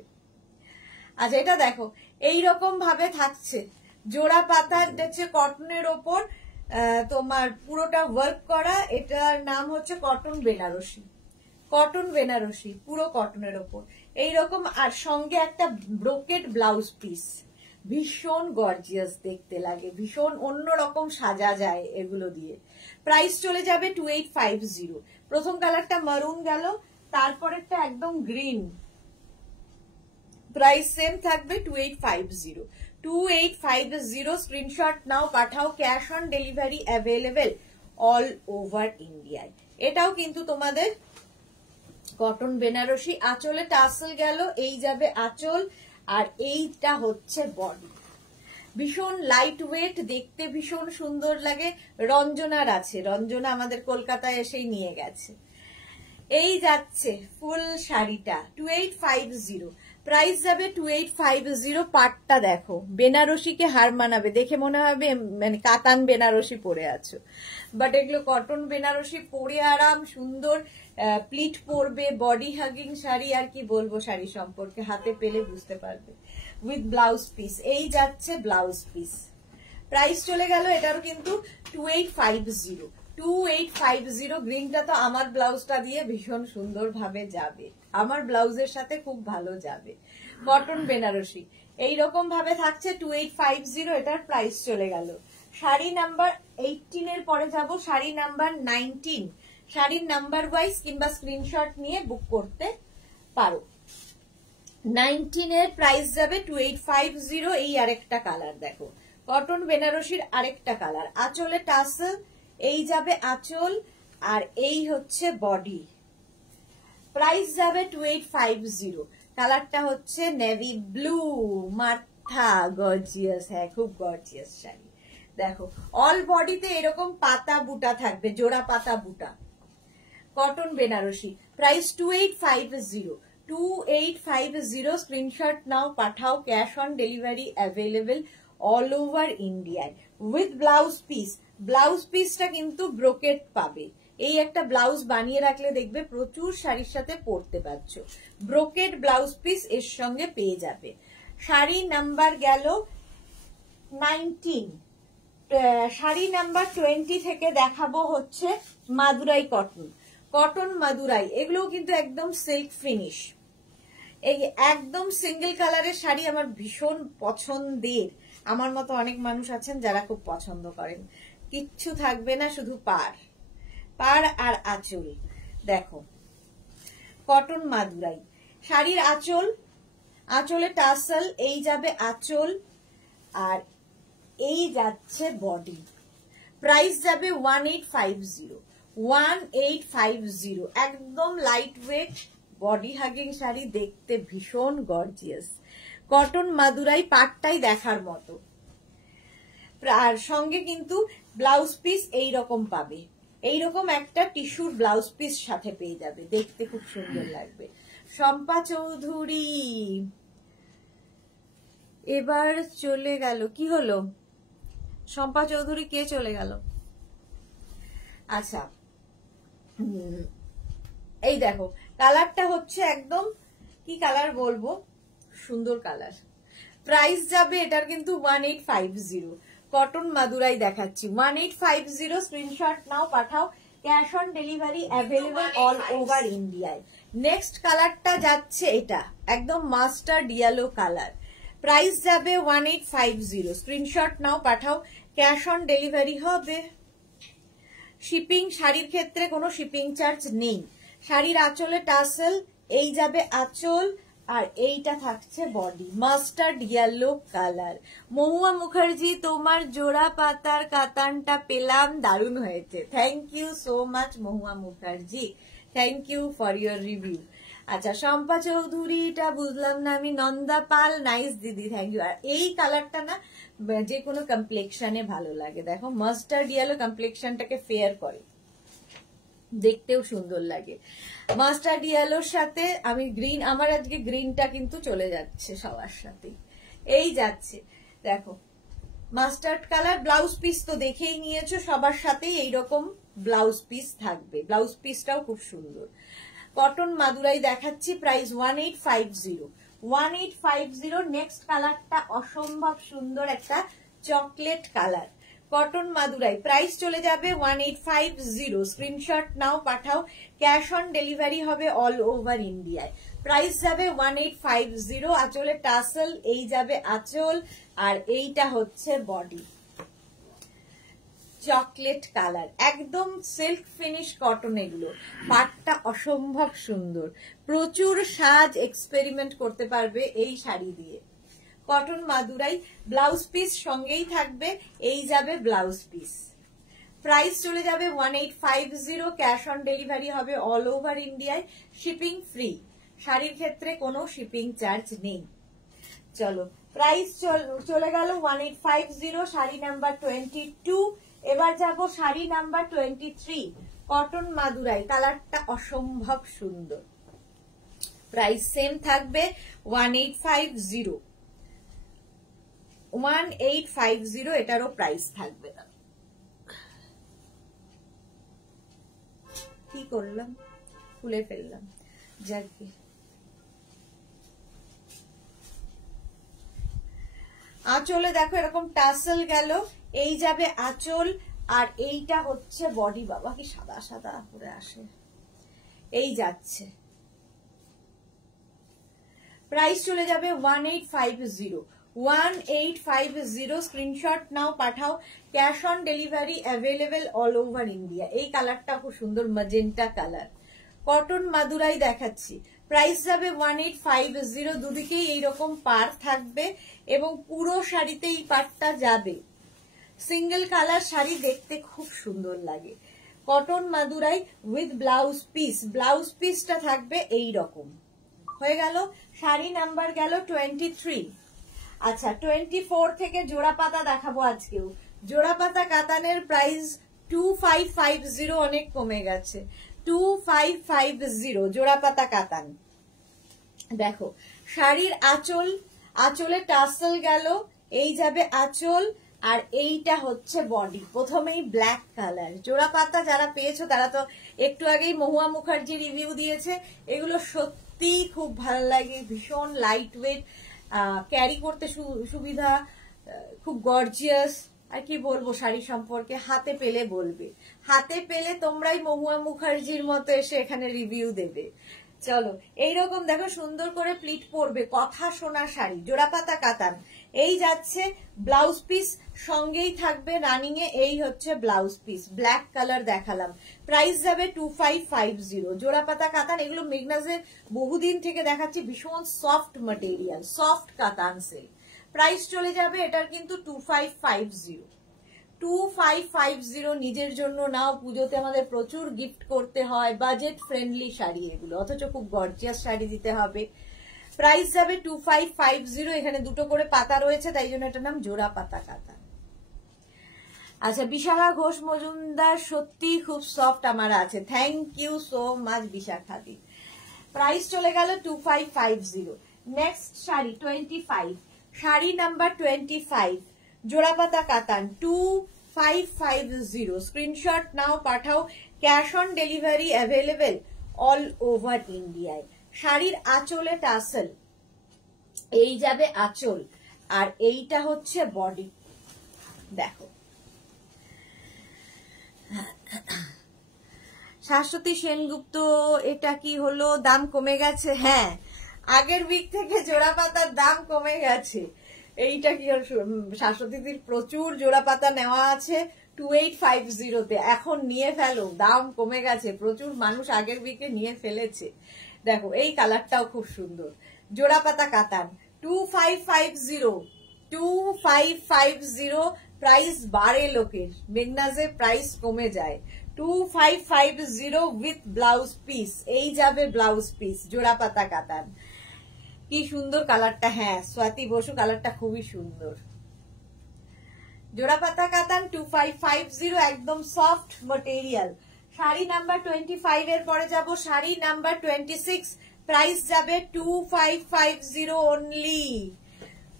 আচ্ছা এটা দেখো, এইরকম ভাবে থাকছে জোড়া পাতার, দেখছে কটনের ওপর তোমার পুরোটা ওয়ার্ক করা। এটার নাম হচ্ছে কটন বেনারসি। কটন বেনারসি পুরো কটনের ওপর এইরকম, আর সঙ্গে একটা ব্রোকেড ব্লাউজ পিস। ভীষণ গর্জিয়াস দেখতে লাগে, ভীষণ অন্যরকম সাজা যায় এগুলো দিয়ে। প্রাইস চলে যাবে 2850। প্রথম কালারটা মারুন গেল, তারপরেরটা একদম গ্রিন। প্রাইস সেম থাকবে 2850। 2850 স্ক্রিনশট নাও, পাঠাও। Cash on delivery available all over ইন্ডিয়ায়। এটাও কিন্তু তোমাদের কটন বেনারসি। আঁচলে টাসেল গেল, এই যাবে আঁচল, আর এইটা হচ্ছে বডি। ভীষণ লাইট ওয়েট, দেখতে ভীষণ সুন্দর লাগে। রঞ্জনার আছে, রঞ্জনা আমাদের কলকাতায় এসেই নিয়ে গেছে। এই যাচ্ছে ফুল শাড়িটা 2850। প্রাইস যাবে 2850। পাটটা দেখো, বেনারসিকে হার মানাবে, দেখে মনে হবে মানে কাতান বেনারসি পরে আছো, বাট এগুলো কটন বেনারসি। পরে আরাম, সুন্দর প্লিট পরবে, বডি হাগিং শাড়ি। আর কি বলবো শাড়ি সম্পর্কে, হাতে পেলে বুঝতে পারবে। উইথ ব্লাউজ পিস, এই যাচ্ছে ব্লাউজ পিস। প্রাইস চলে গেল এটারও কিন্তু 2850। 2850। গ্রিনটা তো আমার ব্লাউজটা দিয়ে ভীষণ সুন্দর ভাবে যাবে, আমার ব্লাউজের সাথে খুব ভালো যাবে। কটন বেনারসি এইরকম ভাবে থাকছে 2850। এটার প্রাইস চলে গেল। শাড়ি নাম্বার 18 এর পরে যাব, শাড়ি নাম্বার 19। শাড়ির নাম্বার ওয়াইজ কিংবা স্ক্রিনশট নিয়ে বুক করতে পারো। 19 এর প্রাইস যাবে 2850। এই আরেকটা কালার দেখো, কটন বেনারসির আরেকটা কালার। আঁচলে টাসেল, এই যাবে আঁচল, আর এই হচ্ছে বডি। প্রাইস যাবে 2850। কালারটা হচ্ছে নেভি ব্লু, মাথা গর্জিয়াস। হ্যাঁ খুব গর্জিয়াস শাড়ি। দেখো অল বডিতে এরকম পাতা বুটা থাকবে, জোড়া পাতা বুটা। কটন বেনারসি। প্রাইস 2850। 2850 স্ক্রিনশট নাও, পাঠাও। Cash on delivery available all over ইন্ডিয়ায় উইথ ব্লাউজ পিস। ব্লাউজ পিসটা কিন্তু ব্রোকেট পাবে। এই একটা ব্লাউজ বানিয়ে রাখলে দেখবে প্রচুর শাড়ির সাথে পরতে পারছো। ব্রোকেট ব্লাউজ পিস এর সঙ্গে পেয়ে যাবে। শাড়ি নাম্বার গেল 19। শাড়ি নাম্বার 20 থেকে দেখাবো হচ্ছে মাদুরাই কটন। কটন মাদুরাই, এগুলোও কিন্তু একদম সিল্ক ফিনিশ। এই একদম সিঙ্গেল কালারের শাড়ি আমার ভীষণ পছন্দের। আমার মতো অনেক মানুষ আছেন যারা খুব পছন্দ করেন। কিচ্ছু থাকবে না, শুধু পার। পার আর আঁচল দেখো কটন মাদুরাই। শাড়ির আঁচল, আঁচলে টাসেল, এই যাবে আঁচল আর এই যাচ্ছে বডি। প্রাইস যাবে 1850, 1850। একদম light weight body hugging sari, দেখতে ভীষণ গর্জিয়াস। কটন মাদুরাই, পাটটাই দেখার মতো। আর সঙ্গে কিন্তু ব্লাউজ পিস এইরকম পাবে, এইরকম একটা টিস্যুর ব্লাউজ পিস সাথে পেয়ে যাবে, দেখতে খুব সুন্দর লাগবে। শম্পা চৌধুরী এবার চলে গেল, কি হলো? শম্পা চৌধুরী কে চলে গেল? আচ্ছা এই দেখো কালারটা হচ্ছে একদম কি কালার বলবো, সুন্দর কালার। প্রাইস যাবে এটার কিন্তু 1850। কটন মাদুরাই দেখাচ্ছি 1850। স্ক্রিনশট নাও, পাঠাও। Cash on delivery available all over ইন্ডিয়ায়। নেক্সট কালারটা যাচ্ছে এটা একদম মাস্টার্ড ইয়েলো কালার। প্রাইস যাবে 1850। স্ক্রিনশট নাও, পাঠাও। ক্যাশ অন ডেলিভারি হবে। শিপিং, শাড়ির ক্ষেত্রে কোনো শিপিং চার্জ নেই। শাড়ির আঁচলে টাসেল, এই যাবে আঁচল আর এইটা থাকছে body. Mustard yellow colour. Mahua Mukherjee তোমার জোড়া পাতার কাতানটা পেলাম, দারুণ হয়েছে। Thank you so much Mahua Mukherjee, thank you for your review. আচ্ছা শম্পা চৌধুরীটা বুঝলাম না আমি। নন্দা পাল, নাইস দিদি, থ্যাংক ইউ। আর এই কালারটা না যে কোনো কমপ্লেক্সনে ভালো লাগে, দেখো মাস্টার্ড ইয়েলো কমপ্লেক্সনটাকে ফেয়ার করে, দেখতেও সুন্দর লাগে। মাস্টার্ড ইয়েলোর সাথে আমি গ্রিন, আমার আজকে গ্রিনটা কিন্তু চলে যাচ্ছে সবার সাথে, এই যাচ্ছে দেখো মাস্টার্ড কালার। ব্লাউজ পিস তো দেখেই নিয়েছো, সবার সাথেই এইরকম ব্লাউজ পিস থাকবে, ব্লাউজ পিসটাও খুব সুন্দর। কটন মাদুরাই দেখাচ্ছি, প্রাইস 1850, 1850। নেক্সট কালারটা অসম্ভব সুন্দর একটা chocolate colour. Cotton Madurai, price চলে যাবে 1850। স্ক্রিনশট নাও, পাঠাও। ক্যাশ অন ডেলিভারি হবে অল ওভার ইন্ডিয়ায়। প্রাইস যাবে 1850। আঁচলে টাসেল, এই যাবে আঁচল আর এইটা হচ্ছে বডি। চকলেট কালার, একদম সিল্ক ফিনিশ কটন। এগুলো পাটটা অসম্ভব সুন্দর, প্রচুর সাজ এক্সপেরিমেন্ট করতে পারবে এই শাড়ি দিয়ে। কটন মাদুরাই, ব্লাউজ পিস সঙ্গেই থাকবে, এই যাবে ব্লাউজ পিস। প্রাইস চলে যাবে 1850। ক্যাশ অন ডেলিভারি হবে অল ওভার ইন্ডিয়ায়, শিপিং ফ্রি। শাড়ির ক্ষেত্রে কোনো শিপিং চার্জ নেই। চলো প্রাইস চলে গেল 1850। শাড়ি নাম্বার 22। এবার যাব শাড়ি নাম্বার 23। কটন মাদুরাই, কালারটা অসম্ভব সুন্দর। প্রাইস সেম থাকবে 1850, 1850 এটারও প্রাইস থাকবে না। কি করলাম, খুলে ফেললাম। যাকে আঁচলে দেখো এরকম টাসেল গেল, এই যাবে আঁচল আর এইটা হচ্ছে বডি। বাবা কি সাদা সাদা করে আসে, এই যাচ্ছে। প্রাইস চলে যাবে 1850, 1850। স্ক্রিনশট নাও, পাঠাও। Cash on delivery available all over India. এই কালারটা খুব সুন্দর, ম্যাজেন্টা কালার। কটন মাদুরাই দেখাচ্ছি, প্রাইস যাবে 1850। দুদিকেই এইরকম পার থাকবে এবং পুরো শাড়িতে এই পারটা যাবে। সিঙ্গেল কালার শাড়ি, দেখতে খুব সুন্দর লাগে। Cotton Madurai with blouse piece, blouse পিসটা থাকবে এই রকম। হয়ে গেল শাড়ি নাম্বার গেল 23। আচ্ছা 24 থেকে জোড়া পাতা দেখাবো আজকেও। জোড়া পাতা কাতানের প্রাইস 2550, অনেক কমে গেছে। 2550 জোড়া পাতা কাতান। দেখো শাড়ির আঁচল, আঁচলে টাসেল গেল, এই যাবে আঁচল আর এইটা হচ্ছে বডি। প্রথমেই ব্ল্যাক কালার। জোড়া পাতা যারা পেয়েছো তারা তো একটু আগেই মহুয়া মুখার্জি রিভিউ দিয়েছে। এগুলো সত্যি খুব ভালো লাগে, ভীষণ লাইট ওয়েট, ক্যারি করতে সুবিধা, খুব গর্জিয়াস। আর কি বলবো শাড়ি সম্পর্কে, হাতে পেলে বলবে, হাতে পেলে তোমরাই মহুয়া মুখার্জির মতো এসে এখানে রিভিউ দেবে। চলো এইরকম দেখো সুন্দর করে প্লিট পরবে, কথা শোনা শাড়ি, জোড়াপাতা কাতান। এই যাচ্ছে ব্লাউজ পিস, সঙ্গেই থাকবে রানিং এ এই হচ্ছে ব্লাউজ পিস, ব্ল্যাক কালার দেখালাম। প্রাইস যাবে 2550, জোড়াপাতা কাতান। এগুলো মেঘনাজের বহুদিন থেকে দেখাচ্ছি, ভীষণ সফট ম্যাটেরিয়াল, সফট কাতান সিল্ক। প্রাইস চলে যাবে এটার কিন্তু 2550, 2550। নিজের জন্য নাও, পুজোতে আমাদের প্রচুর গিফট করতে হয়, বাজেট ফ্রেন্ডলি শাড়ি এগুলো, অথচ খুব গর্জিয়াস শাড়ি দিতে হবে। প্রাইস যাবে 2550। এখানে দুটো করে পাতা রয়েছে, তাই জন্য এটার নাম জোড়া পাতা কাতান। আচ্ছা, বিশাখা ঘোষ মজুমদার, সত্যি খুব সফট আমার আছে, thank you so much Bishakha di. Price চলে গেল 2550। নেক্সট শাড়ি 25, শাড়ি নাম্বার 25, জোড়াপাতা কাতান 2550। স্ক্রিনশট নাও, পাঠাও। Cash on delivery available all over ইন্ডিয়ায়। শাড়ির আঁচলে টাসেল, এই যাবে আঁচল, আর এইটা হচ্ছে বডি। দেখো, শাশ্বতী সেনগুপ্ত, এটা কি হলো, দাম কমে গেছে? হ্যাঁ, আগের উইক থেকে জোড়া পাতার দাম কমে গেছে। এইটা কি, শাশ্বতীদের প্রচুর জোড়া পাতা নেওয়া আছে 2850-তে, এখন নিয়ে ফেলো, দাম কমে গেছে, প্রচুর মানুষ আগের উইকে নিয়ে ফেলেছে। দেখো এই কালারটাও খুব সুন্দর, জোড়া পাতা কাতান 2550। প্রাইস বাড়ে লোকের, মেঘনাজে প্রাইস কমে যায়। 2550 উইথ ব্লাউজ পিস, এই যাবে ব্লাউজ পিস, জোড়া পাতা কাতান। কি সুন্দর কালারটা, হ্যাঁ স্বাতি বসু, কালারটা খুবই সুন্দর। জোড়া পাতা কাতান 2550, একদম সফট ম্যাটেরিয়াল। শাড়ি নাম্বার 25 এর পরে যাব শাড়ি নাম্বার 26। প্রাইস যাবে 2550 অনলি,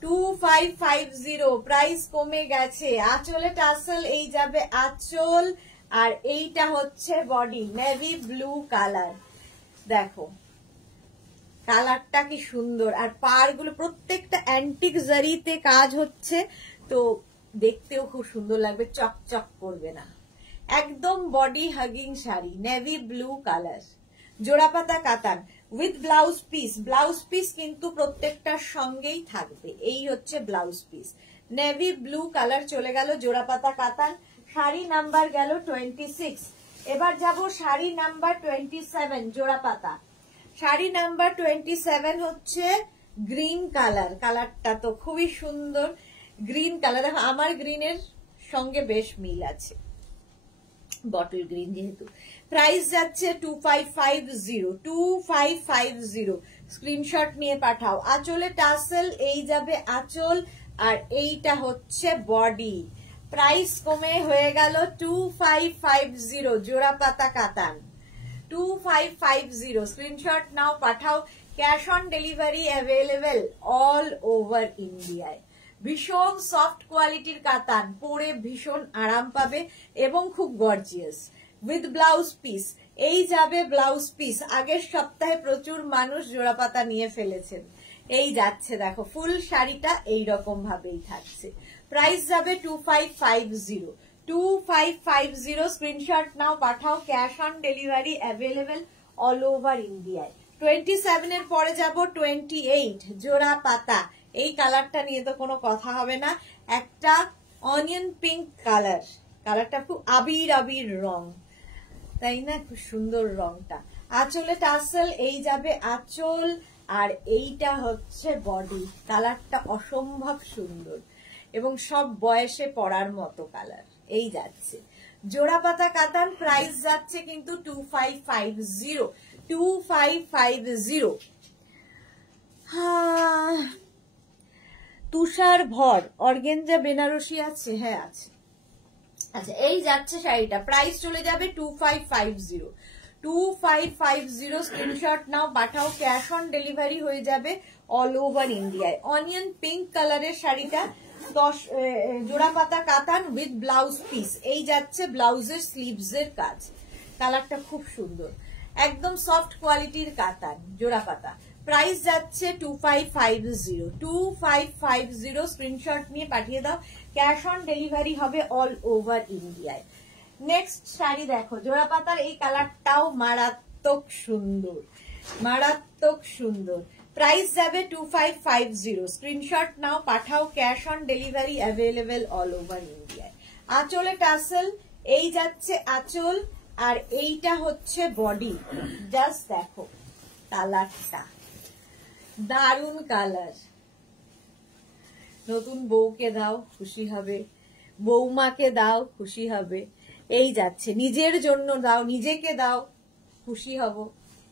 2550। প্রাইস কমে গেছে। আঁচলে টাসেল, এই যাবে আঁচল, আর এইটা হচ্ছে বডি, নেভি ব্লু কালার। দেখো কালারটা কি সুন্দর, আর পাড়গুলো প্রত্যেকটা অ্যান্টিক জারিতে কাজ হচ্ছে, তো দেখতেও খুব সুন্দর লাগবে, চকচক করবে না। একদম body hugging sari, navy blue colour, জোড়াপাতা কাতান with blouse piece. Blouse piece কিন্তু প্রত্যেকটার সঙ্গেই থাকবে, এই হচ্ছে blouse piece, navy blue colour. চলে গেল জোড়াপাতা কাতান। শাড়ি নাম্বার গেল 26। এবার যাব শাড়ি নাম্বার 27, জোড়াপাতা। শাড়ি নাম্বার 27 হচ্ছে গ্রিন কালার, কালারটা তো খুবই সুন্দর, গ্রিন কালার। দেখো আমার গ্রিনের সঙ্গে বেশ মিল আছে, বটল গ্রিন যেহেতু। প্রাইস যাচ্ছে 2550। স্ক্রিনশট নিয়ে পাঠাও। আঁচলে টাসেল, এই যাবে আঁচল, আর এইটা হচ্ছে বডি। প্রাইস কমে হয়ে গেল 2550, জোড়া পাতা কাতান 2550। স্ক্রিনশট নাও, পাঠাও। Cash on delivery available all over ইন্ডিয়ায়। ভীষণ সফট কোয়ালিটির কাতান, পরে ভীষণ আরাম পাবে এবং খুব গর্জিয়াস উইথ ব্লাউজ পিস। এই যাবে ব্লাউজ পিস। আগের সপ্তাহে প্রচুর মানুষ জোড়াপাতা নিয়ে ফেলেছেন, এই যাচ্ছে। দেখো ফুল শাড়িটা এইরকম ভাবেই থাকছে। প্রাইস যাবে 2550। স্ক্রিনশট নাও, পাঠাও। Cash on delivery available all over ইন্ডিয়ায়। 27 এর পরে যাব 28, জোড়া পাতা। এই কালারটা নিয়ে তো কোনো কথা হবে না, একটা অনিয়ন পিঙ্ক কালার, কালারটা খুব আবির আবির রং, তাই না? খুব সুন্দর রংটা। আঁচলে টাসেল, এই যাবে আঁচল, আর এইটা হচ্ছে বডি। কালারটা অসম্ভব সুন্দর এবং সব বয়সে পরার মতো কালার, এই যাচ্ছে জোড়া পাতা কাতান। প্রাইস যাচ্ছে কিন্তু 2550। তুষার ভর, অর্গেঞ্জা বেনারসি আছে? হ্যাঁ আছে। আচ্ছা, এই যাচ্ছে শাড়িটা, প্রাইস চলে যাবে 2550। স্ক্রিনশট নাও, পাঠাও। ক্যাশ অন ডেলিভারি হয়ে যাবে অল ওভার ইন্ডিয়ায়। অনিয়ন পিঙ্ক কালারের শাড়িটা 10, জোড়া পাতা কাতান উইথ ব্লাউজ পিস। এই যাচ্ছে ব্লাউজের স্লিভস এর কাজ, কালারটা খুব সুন্দর, একদম সফট কোয়ালিটির কাতান, জোড়া পাতা। প্রাইস যাচ্ছে 2550। স্ক্রিনশট নিয়ে পাঠিয়ে দাও। ক্যাশ অন ডেলিভারি হবে অল ওভার ইন্ডিয়ায়। নেক্সট শাড়ি দেখো, জোড়া পাতার এই কালারটাও মারাত্মক সুন্দর। মারাত্মক সুন্দর। প্রাইস যাবে 2550। স্ক্রিনশট নাও, পাঠাও, cash on delivery available all over ইন্ডিয়ায়। আঁচলে টাসেল, এই যাচ্ছে আঁচল, আর এইটা হচ্ছে বডি। জাস্ট দেখো কালারটা, দারুন কালার। নতুন বউকে দাও খুশি হবে, বৌমাকে দাও খুশি হবে, এই যাচ্ছে নিজের জন্য দাও, নিজেকে দাও খুশি হব,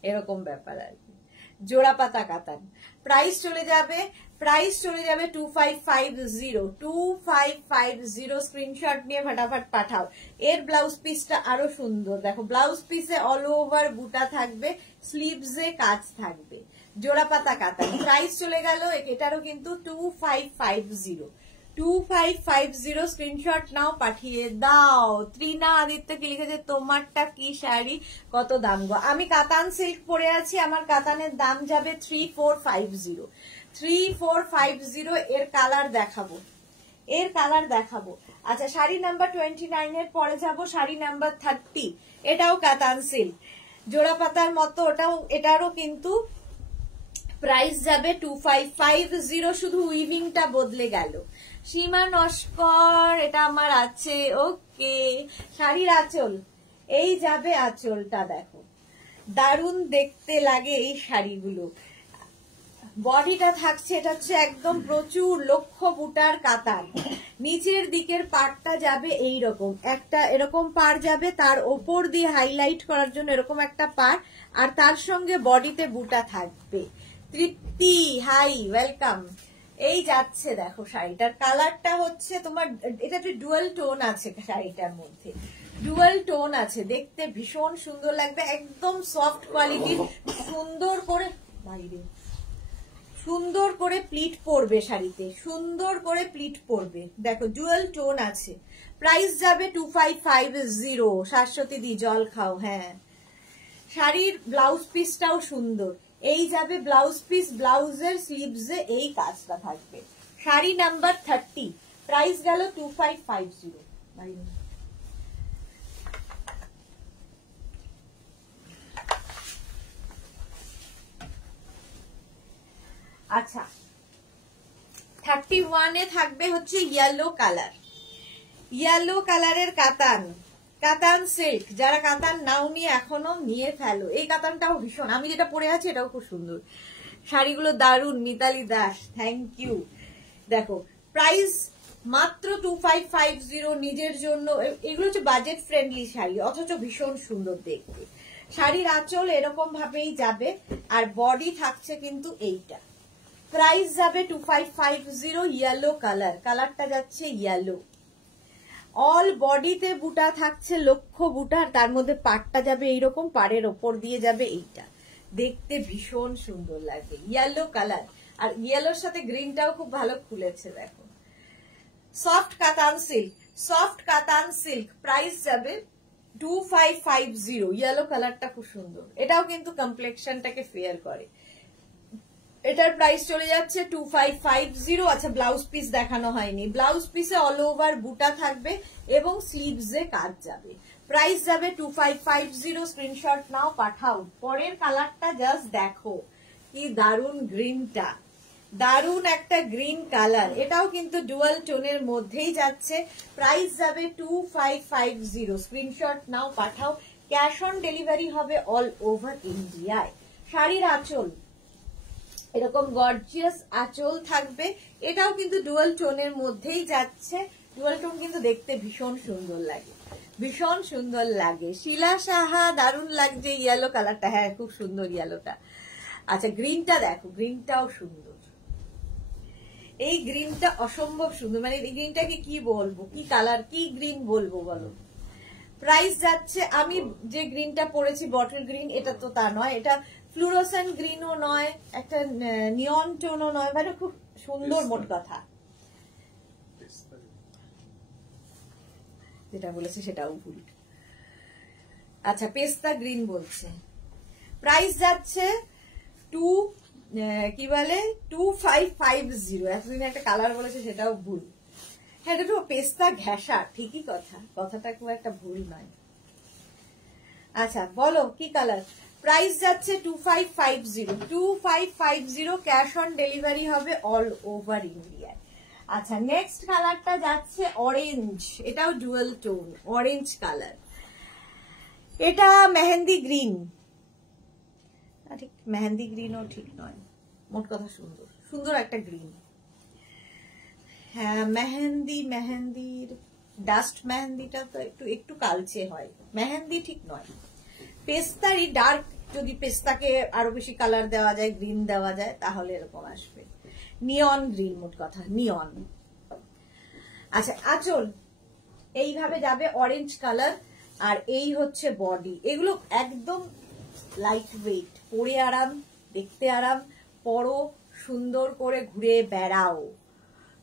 এরকম ব্যাপার আর কি। জোড়া পাতা কাতান। প্রাইস চলে যাবে 2550। স্ক্রিনশট নিয়ে ফটাফট পাঠাও। এর ব্লাউজ পিসটা আরো সুন্দর, দেখো ব্লাউজ পিসে অল ওভার বুটা থাকবে, স্লিভসে কাজ থাকবে, জোড়া পাতা কাতান। প্রাইস চলে গেল এটারও কিন্তু 2550। স্ক্রিনশট নাও, পাঠিয়ে দাও। ত্রিনা আদিত্য কি লিখেছে, তোমারটা কি শাড়ি, কত দাম গো? আমি কাতান সিল্ক পরে আছি, আমার কাতানের দাম যাবে 3450। এর কালার দেখাবো, আচ্ছা শাড়ি নাম্বার 29 এর পরে যাব শাড়ি নাম্বার 30। এটাও কাতান সিল্ক, জোড়া পাতার মতো, এটারও কিন্তু প্রাইস যাবে 2550। শুধু উইভিংটা বদলে গেল। সীমা নস্কর, এটা আমার আছে। ওকে, শাড়ির আঁচল, এই যাবে আঁচলটা, দেখো দারুণ দেখতে লাগে এই শাড়িগুলো। বডিটা থাকছে, এটা হচ্ছে একদম প্রচুর লক্ষ বুটার কাতান। নিচের দিকের পাড়টা যাবে এইরকম, একটা এরকম পাড় যাবে, তার ওপর দিয়ে হাইলাইট করার জন্য এরকম একটা পাড়, আর তার সঙ্গে বডিতে বুটা থাকবে। তৃপ্তি, হাই, ওয়েলকাম। এই যাচ্ছে দেখো শাড়িটার কালারটা হচ্ছে তোমার, এটা একটু ডুয়াল টোন আছে শাড়িটার মধ্যে, ডুয়াল টোন আছে, দেখতে ভীষণ সুন্দর লাগবে, একদম সফট কোয়ালিটির। সুন্দর করে প্লিট পরবে শাড়িতে, সুন্দর করে প্লিট পরবে, দেখো ডুয়াল টোন আছে। প্রাইস যাবে 2550। শাশ্বতী দি জল খাও, হ্যাঁ। শাড়ির ব্লাউজ পিসটাও সুন্দর, এই যাবে ব্লাউজ পিস, ব্লাউজের স্লিভসে এই কাজটা থাকবে। শাড়ি নাম্বার 30, প্রাইস গেল 2550। আচ্ছা 31 এ থাকবে হচ্ছে ইয়েলো কালার, ইয়েলো কালারের কাতান সিল্ক। যারা কাতান নাওনি এখনো নিয়ে ফেলো, এই কাতানটাও ভীষণ, আমি যেটা পরে আছি এটাও খুব সুন্দর, শাড়িগুলো দারুন। Mitali Das, thank you. দেখো প্রাইস মাত্র 2550 নিজের জন্য। এগুলো হচ্ছে বাজেট ফ্রেন্ডলি শাড়ি, অথচ ভীষণ সুন্দর দেখতে। শাড়ির আঁচল এরকম ভাবেই যাবে, আর বডি থাকছে কিন্তু এইটা। প্রাইস যাবে 2550। ইয়েলো কালারটা যাচ্ছে ইয়েলো, অল বডিতে বুটা থাকছে, লক্ষ বুটার, তার মধ্যে পাড়টা যাবে এইরকম, পাড়ের ওপর দিয়ে যাবে এইটা, দেখতে ভীষণ সুন্দর লাগে। ইয়েলো কালার, আর ইয়েলোর সাথে গ্রিনটাও খুব ভালো খুলেছে, দেখো। সফট কাতান সিল্ক, প্রাইস যাবে 2550। ইয়েলো কালারটা খুব সুন্দর, এটাও কিন্তু কমপ্লেক্সনটাকে ফেয়ার করে। এটার প্রাইস চলে যাচ্ছে 2550। আচ্ছা ব্লাউজ পিস দেখানো হয়নি, ব্লাউজ পিসে অল ওভার বুটা থাকবে এবং স্লিভসে কাজ যাবে। প্রাইস যাবে 2550। স্ক্রিনশট নাও, পাঠাও। পরের কালারটা জাস্ট দেখো কি দারুন, গ্রিনটা দারুন একটা গ্রিন কালার, এটাও কিন্তু ডুয়াল টোনের মধ্যেই যাচ্ছে। প্রাইস যাবে 2550। স্ক্রিনশট নাও, পাঠাও। ক্যাশ অন ডেলিভারি হবে অল ওভার ইন্ডিয়ায়। শাড়ির আঁচল এরকম গর্জিয়াস আঁচল থাকবে, এটাও কিন্তু ডুয়াল টোনের মধ্যেই যাচ্ছে। ডুয়াল টোন কিন্তু দেখতে ভীষণ সুন্দর লাগে, শিলা সাহা, দারুণ লাগছে ইয়েলো কালারটা, হ্যাঁ খুব সুন্দর ইয়েলোটা। আচ্ছা গ্রিনটা দেখো, গ্রিনটাও সুন্দর, এই গ্রিনটা অসম্ভব সুন্দর, মানে এই গ্রিনটাকে কি বলবো, কি কালার, কি গ্রিন বলবো বলো। প্রাইস যাচ্ছে, আমি যে গ্রিনটা পরেছি বটল গ্রিন, এটা তো তা নয়, এটা ফ্লুরোসেন্ট গ্রিনও নয়, একটা নিয়ন টোনও নয়, মানে খুব সুন্দর। মোট কথা যেটা বলেছে সেটাও ভুল। আচ্ছা পেস্তা গ্রিন বলছে। প্রাইস যাচ্ছে 2550। এতদিন একটা কালার বলেছে সেটাও ভুল। হ্যাঁ এটা তো পেস্তা ঘেঁষা, ঠিকই কথাটা খুব একটা ভুল নয়। আচ্ছা বলো কি কালার। প্রাইস যাচ্ছে 2550, 2550 ক্যাশ অন ডেলিভারি হবে অল ওভার ইন্ডিয়ায়। আচ্ছা নেক্সট কালারটা যাচ্ছে অরেঞ্জ, এটাও ডুয়াল টোন অরেঞ্জ কালার, এটা মেহেন্দি গ্রিন, ঠিক মেহেন্দি গ্রিনও ঠিক নয়, মোট কথা সুন্দর সুন্দর একটা গ্রিন। হ্যাঁ মেহেন্দির ডাস্ট মেহেন্দিটা তো একটু একটু কালচে হয়, মেহেন্দি ঠিক নয়। পেস্তারই ডার্ক, যদি পেস্তাকে আরো বেশি কালার দেওয়া যায়, গ্রিন দেওয়া যায়, তাহলে এরকম আসবে। নিয়ন গ্রিন, মোট কথা নিয়ন। আচ্ছা আঁচল এইভাবে যাবে অরেঞ্জ কালার, আর এই হচ্ছে বডি। এগুলো একদম লাইট ওয়েট, পরে আরাম, দেখতে আরাম, পরো সুন্দর করে ঘুরে বেড়াও।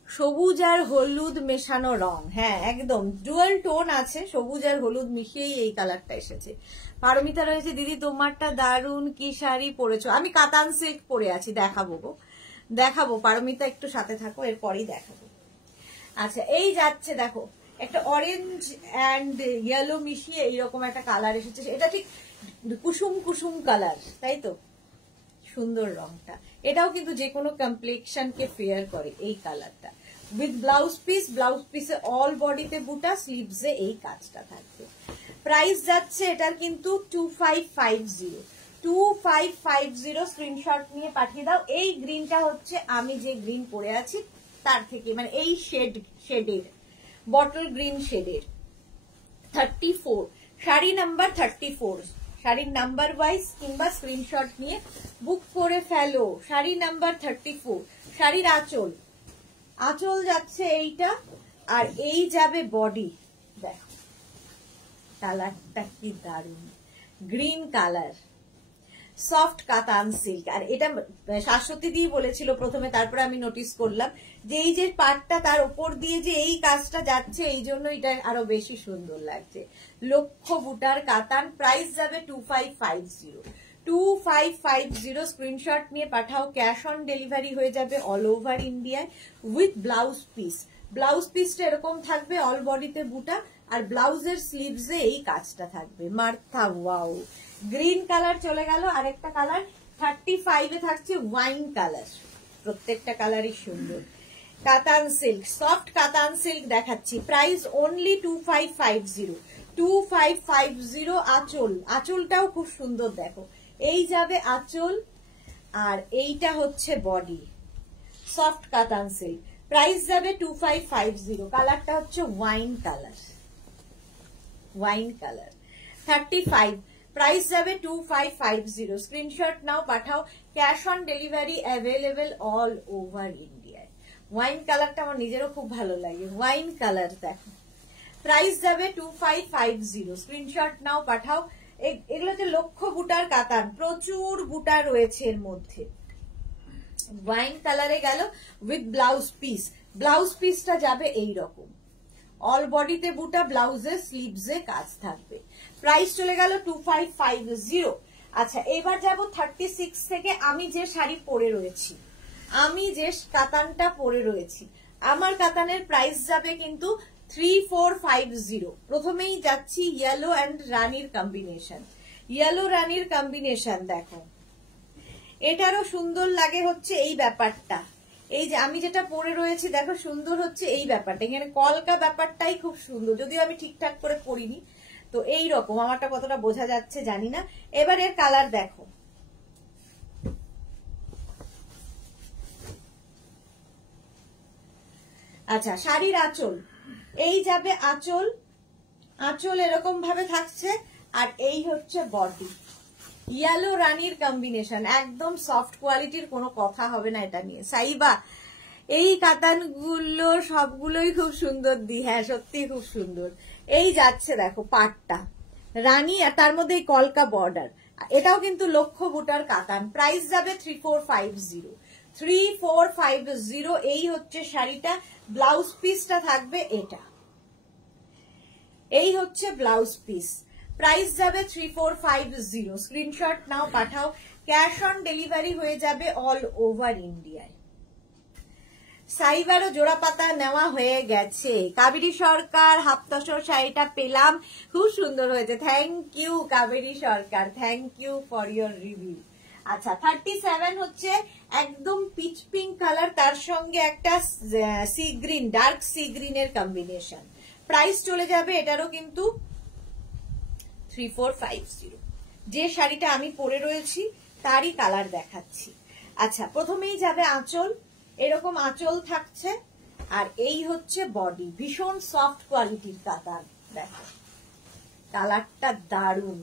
সবুজ আর হলুদ মেশানো রং, হ্যাঁ একদম ডুয়াল টোন আছে, সবুজ আর হলুদ মিশিয়েই এই কালারটা এসেছে। পারমিতা রয়েছে, দিদি তোমারটা দারুন, কি শাড়ি পরেছো? আমি কাতান সিল্ক পরে আছি, দেখাবো গো, দেখাবো। পারমিতা একটু সাথে থাকো, এরপরই দেখাবো। আচ্ছা এই যাচ্ছে দেখো একটা অরেঞ্জ অ্যান্ড ইয়েলো মিশিয়ে এইরকম একটা কালার এসেছে, এটা ঠিক কুসুম কুসুম কালার, তাই তো? সুন্দর রংটা, এটাও কিন্তু যে কোনো কমপ্লেক্সনকে ফেয়ার করে এই কালারটা। উইথ ব্লাউজ পিস, ব্লাউজ পিসে অল বডিতে বুটা, স্লিভসে এই কাজটা থাকবে। প্রাইস যাচ্ছে এটার কিন্তু 2550, 2550। স্ক্রিনশট নিয়ে পাঠিয়ে দাও। এই গ্রিনটা হচ্ছে আমি যে গ্রিন পরে আছি তার থেকে, মানে এই শেডের বটল গ্রিন শেডের 34, শাড়ি নাম্বার 34, শাড়ির নাম্বার ওয়াইজ কিংবা স্ক্রিনশট নিয়ে বুক করে ফেলো। শাড়ি নাম্বার 34, শাড়ির আঁচল, আঁচল যাচ্ছে এইটা, আর এই যাবে বডি। দেখো কালারটা কি দারুণ, গ্রিন কালার, সফট কাতান সিল্ক। আর এটা শাশ্বতী দিয়ে বলেছিল প্রথমে, তারপরে আমি নোটিস করলাম যে এই যে পাটটা তার উপর দিয়ে যে এই কাজটা যাচ্ছে, এই জন্য এটা আরো বেশি সুন্দর লাগছে। লক্ষ বুটার কাতান, প্রাইস যাবে 2550, 2550। স্ক্রিনশট নিয়ে পাঠাও, ক্যাশ অন ডেলিভারি হয়ে যাবে অল ওভার ইন্ডিয়ায় উইথ ব্লাউজ পিস। ব্লাউজ পিসটা এরকম থাকবে, অল বডিতে বুটা, আর ব্লাউজের স্লিভসে এই কাজটা থাকবে। মার্থা ওয়াও, গ্রিন কালার চলে গেল। আরেকটা কালার 35 এ থাকছে ওয়াইন কালার, প্রত্যেকটা কালারই সুন্দর। কাতান সিল্ক, সফট কাতান সিল্ক দেখাচ্ছি, প্রাইস অনলি 2550, 2550। আঁচল, আঁচলটাও খুব সুন্দর, দেখো এই যাবে আঁচল, আর এইটা হচ্ছে বডি, সফট কাতান সিল্ক, প্রাইস যাবে 2550। কালারটা হচ্ছে wine colour, wine colour 35, price যাবে 2550। স্ক্রিনশট নাও, পাঠাও, cash on delivery available all over ইন্ডিয়ায়। ওয়াইন কালারটা আমার নিজেরও খুব ভালো লাগে, ওয়াইন কালার দেখো, প্রাইস যাবে 2550। স্ক্রিনশট নাও, পাঠাও। এগুলোতে লক্ষ বুটার কাতান, প্রচুর বুটা রয়েছে এর মধ্যে। ওয়াইন কালারে গেল উইথ ব্লাউজ পিস, ব্লাউজ পিসটা যাবে এইরকম, অল বডিতে বুটা, ব্লাউজে স্লিভসে কাজ থাকবে। প্রাইস চলে গেল 2550। আচ্ছা এবার যাব 36 থেকে। আমি যে শাড়ি পরে রয়েছি, আমি যে কাতানটা পরে রয়েছি, আমার কাতানের প্রাইস যাবে কিন্তু 3450। প্রথমেই যাচ্ছি ইয়েলো অ্যান্ড রানীর কম্বিনেশন, ইয়েলো রানীর কম্বিনেশন দেখো, এটারও সুন্দর লাগে হচ্ছে এই ব্যাপারটা, এই যে আমি যেটা পরে রয়েছি দেখো সুন্দর হচ্ছে এই ব্যাপারটা, এখানে কলকা ব্যাপারটাই খুব সুন্দর, যদিও আমি ঠিকঠাক করে পরিনি। তো এই রকম, আমারটা কতটা বোঝা যাচ্ছে জানি না। এবার এর কালার দেখো, আচ্ছা শাড়ির আঁচল, এই যাবে আঁচল, আঁচল এরকম ভাবে থাকছে, আর এই হচ্ছে বডি, ইয়েলো রানীর কম্বিনেশন, একদম সফট কোয়ালিটির, কোনো কথা হবে না এটা নিয়ে। সাইবা এই কাতানগুলো সবগুলোই খুব সুন্দর দি, হ্যাঁ সত্যি খুব সুন্দর। এই যাচ্ছে দেখো পাটটা রানী, আর তার মধ্যে এই কলকা বর্ডার, এটাও কিন্তু লক্ষ বুটার কাতান, প্রাইস যাবে 3450, 3450। এই হচ্ছে শাড়িটা, ব্লাউজ পিসটা থাকবে এটা, এই হচ্ছে ব্লাউজ পিস, প্রাইস যাবে 3450। স্ক্রিনশট নাও, পাঠাও, ক্যাশ অন ডেলিভারি হয়ে যাবে অল ওভার ইন্ডিয়ায়। সাইবারও জোড়া পাতা নেওয়া হয়ে গেছে। কাবেরী সরকার হাফ তসর শাড়িটা পেলাম, খুব সুন্দর হয়েছে। Thank you Kaberi Sarkar, thank you for your review. আচ্ছা 37 হচ্ছে একদম পিচ পিঙ্ক কালার, তার সঙ্গে একটা সি গ্রিন, ডার্ক সি গ্রিনের কম্বিনেশন। প্রাইস চলে যাবে এটারও কিন্তু 3450। যে শাড়িটা আমি পরে রয়েছি তারই কালার দেখাচ্ছি। আচ্ছা প্রথমেই যাবে আঁচল, এরকম আঁচল থাকছে, আর এই হচ্ছে বডি, ভীষণ সফট কোয়ালিটির কাতান। দেখো কালারটা দারুন,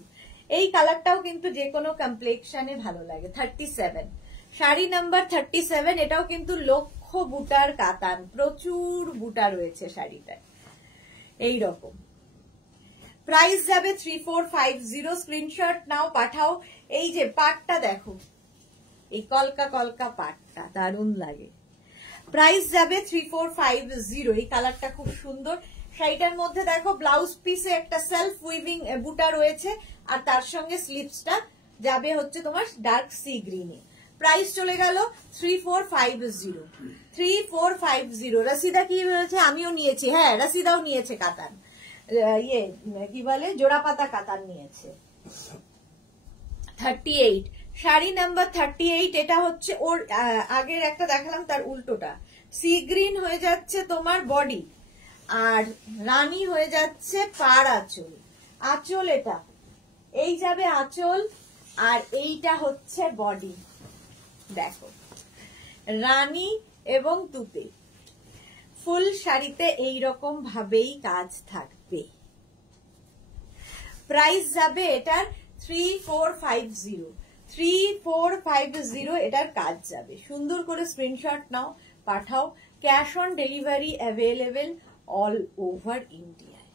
এই কালারটাও কিন্তু যে কোনো কমপ্লেক্সনে ভালো লাগে। 37 শাড়ি নাম্বার 37, এটাও কিন্তু লক্ষ বুটার কাতান, প্রচুর বুটা রয়েছে শাড়িটায় এইরকম। প্রাইস যাবে 3450। স্ক্রিনশট নাও, পাঠাও। এই যে পাটটা দেখো, এই কলকা কলকা পাটটা দারুণ লাগে। প্রাইস যাবে 3450। এই কালারটা খুব সুন্দর। শাড়িটার মধ্যে দেখো ব্লাউজ পিসে একটা সেলফ উইভিং বুটা রয়েছে, আর তার সঙ্গে স্লিপসটা যাবে হচ্ছে তোমার ডার্ক সি গ্রিনে। প্রাইস চলে গেল 3450। 3450। রসিদা কি বলেছে? আমিও নিয়েছি, হ্যাঁ রসিদাও নিয়েছে কাতান, ইয়ে কি বলে জোড়া পাতা কাতান নিয়েছে। 38 শাড়ি নাম্বার 38, এটা হচ্ছে ওর আগের একটা দেখালাম তার উল্টোটা। সি গ্রিন হয়ে যাচ্ছে তোমার বডি, আর রানী হয়ে যাচ্ছে পার আঁচল। আঁচল এটা, এই যাবে আঁচল, আর এইটা হচ্ছে বডি। দেখো রানী এবং তুতে, ফুল শাড়িতে এইরকম ভাবেই কাজ থাকবে। প্রাইস যাবে এটার 3450। 3450 এটার কাজ যাবে। সুন্দর করে স্ক্রিনশট নাও, পাঠাও। Cash on delivery available all over ইন্ডিয়ায়।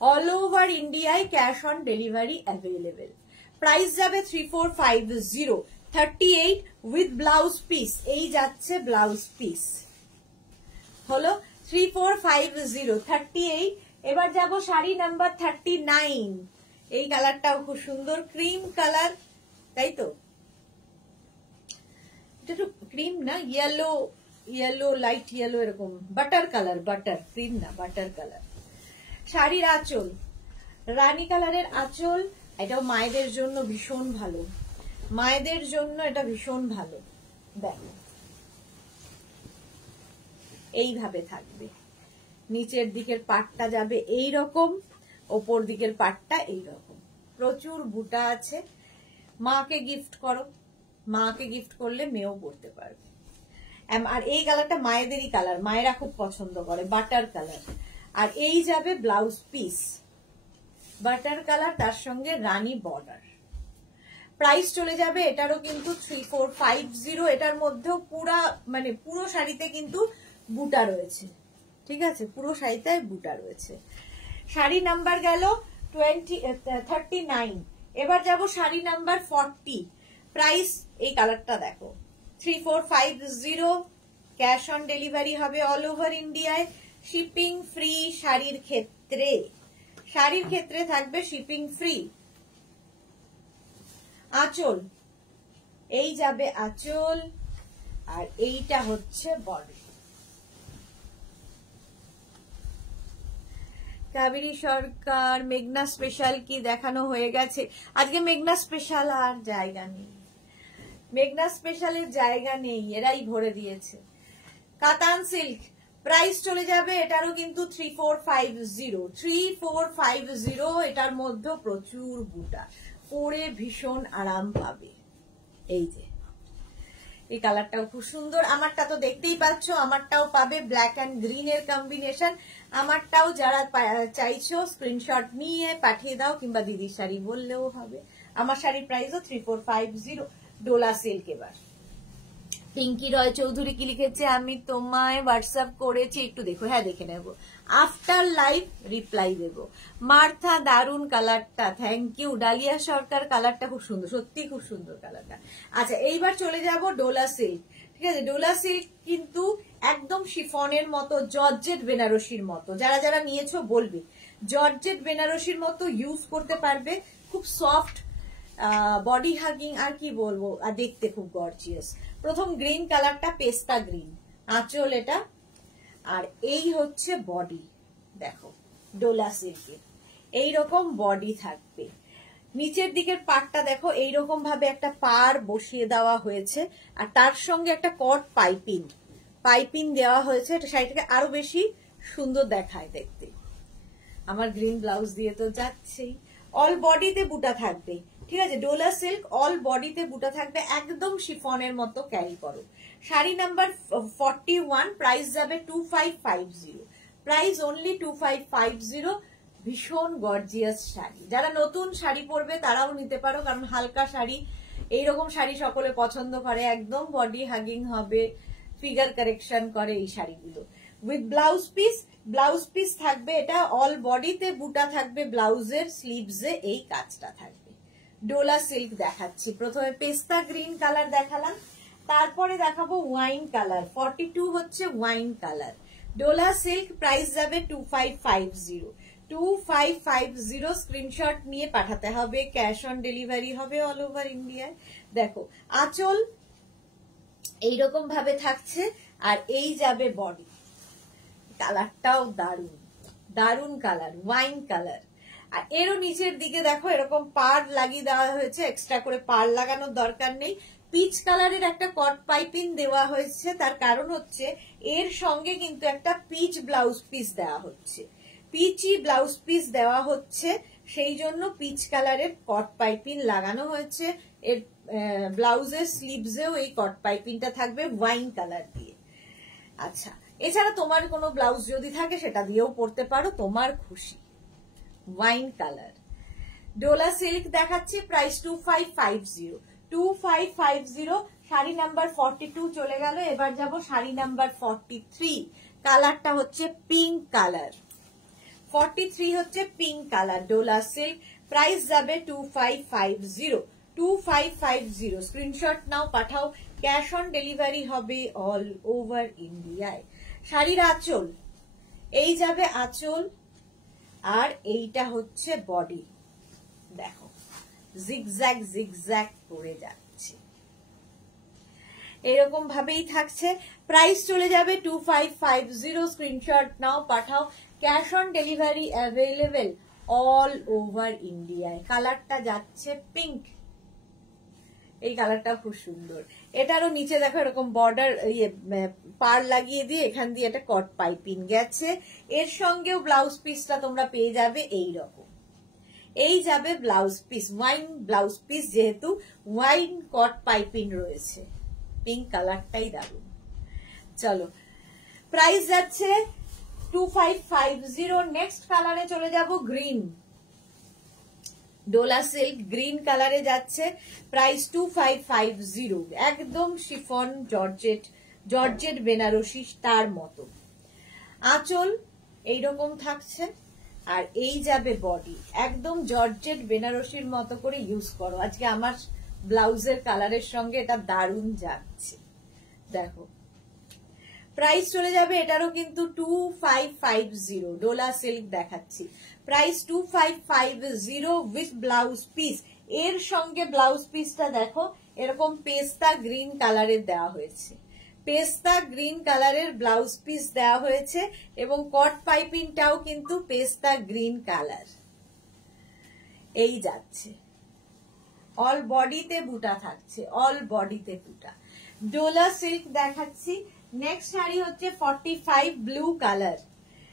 অল ওভার ইন্ডিয়ায় cash on delivery available. Price যাবে 3450। 38 উইথ ব্লাউজ পিস, এই যাচ্ছে ব্লাউজ পিস হলো 3450। 38। এবার যাব শাড়ি নাম্বার 39। এই কালারটাও খুব সুন্দর, ক্রিম কালার, তাই তো? এটা তো ক্রিম না, ইয়েলো, ইয়েলো লাইট ইয়েলো, এরকম বাটার কালার, বাটার ক্রিম না, বাটার কালার। শাড়ির আঁচল রানী কালারের আঁচল, এটাও মায়েদের জন্য ভীষণ ভালো, মায়েদের জন্য এটা ভীষণ ভালো। দেখো এইভাবে থাকবে, নিচের দিকের পাটটা যাবে এই রকম, ওপর দিকের পাটটা এই রকম, প্রচুর বুটা আছে। মাকে গিফট করো, মাকে গিফট করলে মেয়েও পড়তে পারবে। আর এই কালারটা মায়েদেরই কালার, মায়েরা খুব পছন্দ করে, বাটার কালার। আর এই যাবে ব্লাউজ পিস, বাটার কালার, তার সঙ্গে রানী বর্ডার। প্রাইস চলে যাবে এটারও কিন্তু 3450। এটার মধ্যেও পুরা মানে পুরো শাড়িতে কিন্তু বুটা রয়েছে, ঠিক আছে, পুরো শাড়িতে বুটা রয়েছে। শাড়ি নাম্বার গেল 39। এবার যাব শাড়ি নাম্বার 40। প্রাইস এই কালারটা দেখো 3450। ক্যাশ অন ডেলিভারি হবে অল ওভার ইন্ডিয়ায়, শিপিং ফ্রি। শাড়ির ক্ষেত্রে, শাড়ির ক্ষেত্রে থাকবে শিপিং ফ্রি। আঁচল, এই যাবে আঁচল, আর এইটা হচ্ছে বডি। কাবেরী সরকার মেঘনা স্পেশাল কি দেখানো হয়ে গেছে? আজকে মেঘনা স্পেশাল আর জায়গা নেই, মেঘনা স্পেশালের জায়গা নেই, এরাই ভরে দিয়েছে। কাতান সিল্ক, প্রাইস চলে যাবে এটারও কিন্তু 3450। 3450। এটার মধ্যে প্রচুর বুটা, পরে ভীষণ আরাম পাবে। এই যে এই কালারটাও খুব সুন্দর, আমারটা তো দেখতেই পাচ্ছ, আমারটাও পাবে ব্ল্যাক এন্ড গ্রিন এর কম্বিনেশন। আমারটাও যারা চাইছো স্ক্রিনশট নিয়ে পাঠিয়ে দাও, কিংবা দিদির শাড়ি বললেও হবে। আমার শাড়ির প্রাইসও 3450, ডোলা সিল্ক। এবার পিঙ্কি রয় চৌধুরী কি লিখেছে? আমি তোমায় হোয়াটসঅ্যাপ করেছি, একটু দেখো। হ্যাঁ দেখে নেব, আফটার লাইভ রিপ্লাই দেব। মার্থা দারুন কালারটা, থ্যাংক ইউ। ডালিয়া সরকার কালারটা খুব সুন্দর, সত্যি খুব সুন্দর কালারটা। আচ্ছা এইবার চলে যাব ডোলা সিল্ক, ঠিক আছে। ডোলা সিল্ক কিন্তু একদম শিফনের মতো, জর্জেট বেনারসির মতো, যারা যারা নিয়েছো বলবে জর্জেট বেনারসির মতো ইউজ করতে পারবে, খুব সফট, বডি হাগিং, আর কি বলবো, আর দেখতে খুব গর্জিয়াস। প্রথম গ্রিন কালারটা পেস্তা গ্রিন, আঁচল এটা, আর এই হচ্ছে বডি, দেখো ডোলা সিল্কের এইরকম বডি থাকবে। নিচের দিকের পাড়টা দেখো এইরকম ভাবে একটা পাড় বসিয়ে দেওয়া হয়েছে, আর তার সঙ্গে একটা কট পাইপিং দেওয়া হয়েছে। এটা শাড়িটাকে আরো বেশি সুন্দর দেখায় দেখতে। আমার গ্রিন ব্লাউজ দিয়ে তো যাচ্ছেই। অল বডিতে বুটা থাকবে, ঠিক আছে, ডোলা সিল্ক অল বডিতে বুটা থাকবে, একদম শিফনের মতো ক্যারি করো। শাড়ি নাম্বার 41, প্রাইস যাবে 2550, প্রাইস অনলি 2550। ভীষণ গর্জিয়াস শাড়ি, যারা নতুন শাড়ি পরবে তারাও নিতে পারো, কারণ হালকা শাড়ি, এইরকম শাড়ি সকলে পছন্দ করে, একদম বডি হাগিং হবে, ফিগার কারেকশন করে এই শাড়িগুলো। উইথ ব্লাউজ পিস থাকবে, এটা অল বডিতে বুটা থাকবে, ব্লাউজের স্লিভসে এই কাজটা থাকবে। ডোলা সিল্ক দেখাচ্ছি, প্রথমে পেস্তা গ্রিন কালার দেখালাম, তারপরে দেখাবো ওয়াইন কালার। 42 হচ্ছে wine colour, Dola silk, price যাবে 2550, 2550। স্ক্রিনশট নিয়ে পাঠাতে হবে, ক্যাশ অন ডেলিভারি হবে অল ওভার ইন্ডিয়ায়। দেখো আঁচল এইরকম ভাবে থাকছে, আর এই যাবে বডি। কালারটাও দারুন, দারুন কালার, ওয়াইন কালার। আর এরও নিচের দিকে দেখো এরকম পাড় লাগিয়ে দেওয়া হয়েছে, এক্সট্রা করে পাড় লাগানোর দরকার নেই। পিচ কালারের একটা কট পাইপিং দেওয়া হয়েছে, তার কারণ হচ্ছে এর সঙ্গে কিন্তু একটা পিচ ব্লাউজ পিস দেওয়া হচ্ছে, পিচি ব্লাউজ পিস দেওয়া হচ্ছে, সেই জন্য পিচ কালারের কট পাইপিং লাগানো হয়েছে। এর ব্লাউজের স্লিভসেও এই কট পাইপিংটা থাকবে ওয়াইন কালার দিয়ে। আচ্ছা, এছাড়া তোমার কোনো ব্লাউজ যদি থাকে সেটা দিয়েও পরতে পারো, তোমার খুশি। ওয়াইন কালার ডোলা সিল্ক দেখাচ্ছি, প্রাইস 2550, 2550। শাড়ি নাম্বার 42 চলে গেল, এবার যাব শাড়ি নাম্বার 43। কালারটা হচ্ছে পিঙ্ক কালার, 43 হচ্ছে pink colour, Dola silk, price যাবে 2550, 2550। স্ক্রিনশট নাও, পাঠাও, ক্যাশ অন ডেলিভারি হবে অল ওভার ইন্ডিয়ায়। শাড়ির আঁচল, এই যাবে আঁচল, আর এইটা হচ্ছে বডি, দেখো জিগজ্যাগ করে যাচ্ছে, এরকম ভাবেই থাকছে। প্রাইস চলে যাবে 2550। স্ক্রিনশট নাও, পাঠাও, cash on delivery available all over ইন্ডিয়ায়। কালারটা যাচ্ছে পিঙ্ক, এই কালারটা খুব সুন্দর। এটারও নিচে দেখো এরকম বর্ডার পার লাগিয়ে দিয়ে এখান দিয়ে একটা কট পাইপিং গেছে, এর সঙ্গেও ব্লাউজ পিসটা তোমরা পেয়ে যাবে এই রকম। এই যাবে blouse piece, wine blouse piece, যেহেতু ওয়াইন কট পাইপিং রয়েছে। পিঙ্ক কালারটাই দারুন। চলো, প্রাইস যাচ্ছে 2550। নেক্সট কালারে চলে যাব, গ্রিন, ডোলা সিল্ক গ্রিন কালারে যাচ্ছে, প্রাইস 2550। একদম শিফন জর্জেট বেনারসি তার মতো। আঁচল এইরকম থাকছে, আর এই যাবে বডি, একদম জর্জেট বেনারসির মতো করে ইউজ করো। আজকে আমার ব্লাউজের কালারের সঙ্গে এটা দারুণ যাচ্ছে, দেখো। প্রাইস চলে যাবে এটারও কিন্তু 2550, ডোলা সিল্ক দেখাচ্ছি, প্রাইস 2550 উইথ ব্লাউজ পিস। এর সঙ্গে ব্লাউজ পিসটা দেখো এরকম পেস্তা গ্রিন কালারের দেওয়া হয়েছে, পেস্তা গ্রিন কালারের ব্লাউজ পিস দেওয়া হয়েছে, এবং কট পাইপিংটাও কিন্তু পেস্তা গ্রিন কালার। এই যাচ্ছে, অল বডিতে বুটা থাকছে, অল বডিতে বুটা। ডোলা সিল্ক দেখাচ্ছি। নেক্সট শাড়ি হচ্ছে 45 blue colour,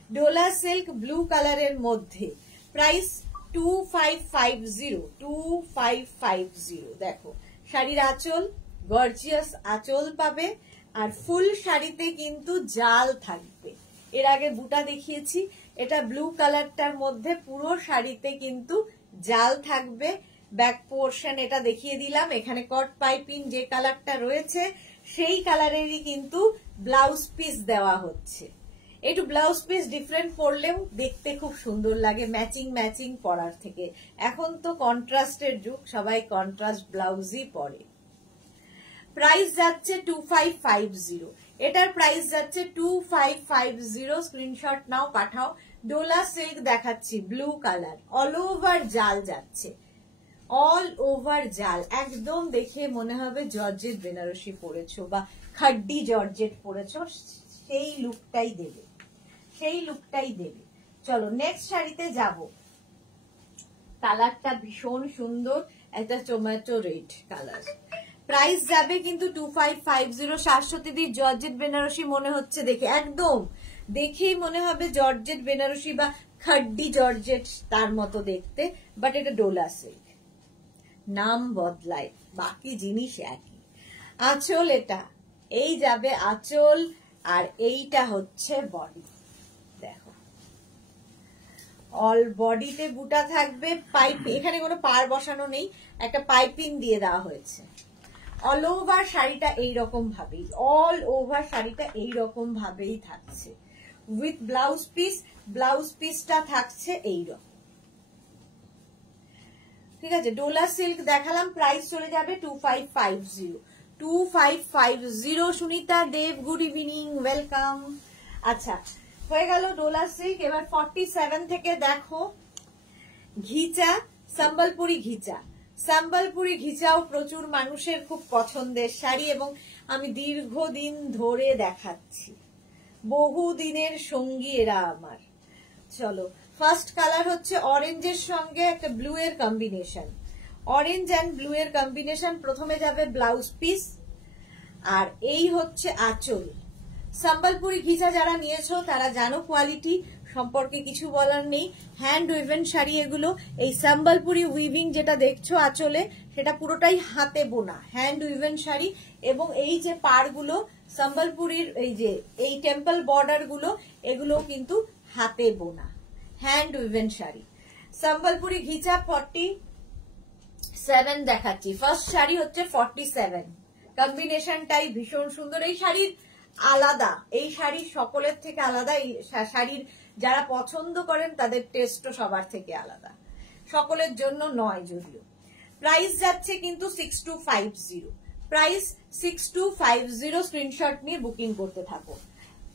Dola silk blue কালারের মধ্যে, প্রাইস 2550, 2550। দেখো শাড়ির আঁচল, গর্জিয়াস আঁচল পাবে, আর ফুল শাড়িতে কিন্তু জাল থাকবে। এর আগে বুটা দেখিয়েছি, এটা ব্লু কালারটার মধ্যে পুরো শাড়িতে কিন্তু জাল থাকবে। ব্যাক পোর্শন এটা দেখিয়ে দিলাম, এখানে কট পাইপিং যে কালারটা রয়েছে সেই কালারেরই কিন্তু ব্লাউজ পিস দেওয়া হচ্ছে। একটু ব্লাউজ পিস ডিফারেন্ট পরলেও দেখতে খুব সুন্দর লাগে, ম্যাচিং পরার থেকে। এখন তো কন্ট্রাস্টের যুগ, সবাই কন্ট্রাস্ট ব্লাউজই পরে। প্রাইস যাচ্ছে 2550, এটার প্রাইস যাচ্ছে 2550। স্ক্রিনশট নাও, পাঠাও। ডোলা সিল্ক দেখাচ্ছি, ব্লু কালার, অল ওভার জাল যাচ্ছে, অল ওভার জাল। একদম দেখে মনে হবে জর্জেট বেনারসি পরেছো বা খাড্ডি জর্জেট পরেছো, সেই লুকটাই দেবে, সেই লুকটাই দেবে। চলো নেক্সট শাড়িতে যাব। কালারটা ভীষণ সুন্দর, একটা টমেটো রেড কালার। প্রাইস যাবে কিন্তু 2550। শাশ্বতীদি জর্জেট বেনারসি মনে হচ্ছে দেখে, একদম দেখেই মনে হবে জর্জেট বেনারসি বা খাড্ডি জর্জেট, তার মতো দেখতে, বাট এটা ডোলা সিল্ক, নাম বদলায়, বাকি জিনিস একই। আঁচল এটা, এই যাবে আঁচল, আর এইটা হচ্ছে বডি। দেখো অল বডিতে বুটা থাকবে, পাইপ, এখানে কোনো পার বসানো নেই, একটা পাইপিং দিয়ে দেওয়া হয়েছে। অল ওভার শাড়িটা এইরকম ভাবেই, অল ওভার শাড়িটা এইরকম ভাবেই থাকছে উইথ ব্লাউজ পিস। ব্লাউজ পিসটা থাকছে এইরকম, ঠিক আছে। ডোলা সিল্ক দেখালাম, প্রাইস চলে যাবে 2550। 2550। সুনিতা দেব, গুড ইভিনিং, ওয়েলকাম। আচ্ছা হয়ে গেল ডোলা সিল্ক। এবার 47 থেকে দেখো ঘিচা, সম্বলপুরি ঘিচা। সম্বলপুরি ঘিচাও প্রচুর মানুষের খুব পছন্দের শাড়ি, এবং আমি দীর্ঘদিন ধরে দেখাচ্ছি, বহু দিনের সঙ্গী এরা আমার। চলো ফার্স্ট কালার হচ্ছে অরেঞ্জের সঙ্গে একটা ব্লু এর কম্বিনেশন, অরেঞ্জ অ্যান্ড ব্লু এর কম্বিনেশন। প্রথমে যাবে ব্লাউজ পিস, আর এই হচ্ছে আঁচল। সম্বলপুরি ঘিচা যারা নিয়েছো তারা জানো, কোয়ালিটি সম্পর্কে কিছু বলার নেই। হ্যান্ড উইভেন শাড়ি এগুলো। এই সম্বলপুরি উইভিং যেটা দেখছো আঁচলে, সেটা পুরোটাই হাতে বোনা হ্যান্ড উইভেন শাড়ি। এবং এই যে পাড়গুলো সম্বলপুরির, এই যে এই টেম্পল বর্ডার গুলো, এগুলো কিন্তু হাতে বোনা হ্যান্ড উইভেন শাড়ি। সম্বলপুরি ঘিচা 47 দেখাচ্ছি। ফার্স্ট শাড়ি হচ্ছে 47, কম্বিনেশনটাই ভীষণ সুন্দর। এই শাড়ির আলাদা, এই শাড়ির সকলের থেকে আলাদা। এই শাড়ির যারা পছন্দ করেন তাদের টেস্টও সবার থেকে আলাদা, সকলের জন্য নয় যদিও। প্রাইস যাচ্ছে কিন্তু 6250। প্রাইস 6250। স্ক্রিনশট নিয়ে বুকিং করতে থাকো।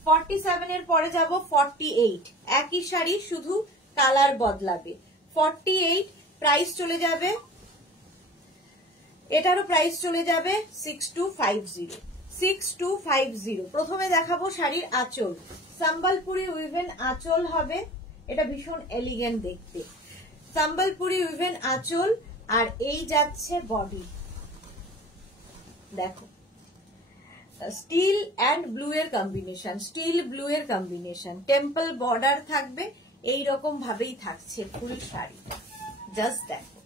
47 এর পরে যাব 48, একই শাড়ি শুধু কালার বদলাবে। 48 প্রাইস চলে যাবে, এটারও প্রাইস চলে যাবে 6250। 6250। প্রথমে দেখাবো শাড়ির আঁচল, সম্বলপুরি উইভেন আঁচল হবে, এটা ভীষণ এলিগেন্ট দেখতে। সম্বলপুরি উইভেন আঁচল, আর এই যাচ্ছে বডি। দেখো স্টিল অ্যান্ড ব্লু এর কম্বিনেশন, স্টিল ব্লু এর কম্বিনেশন, টেম্পল বর্ডার থাকবে, এইরকম ভাবেই থাকছে ফুল শাড়িটা। জাস্ট দেখো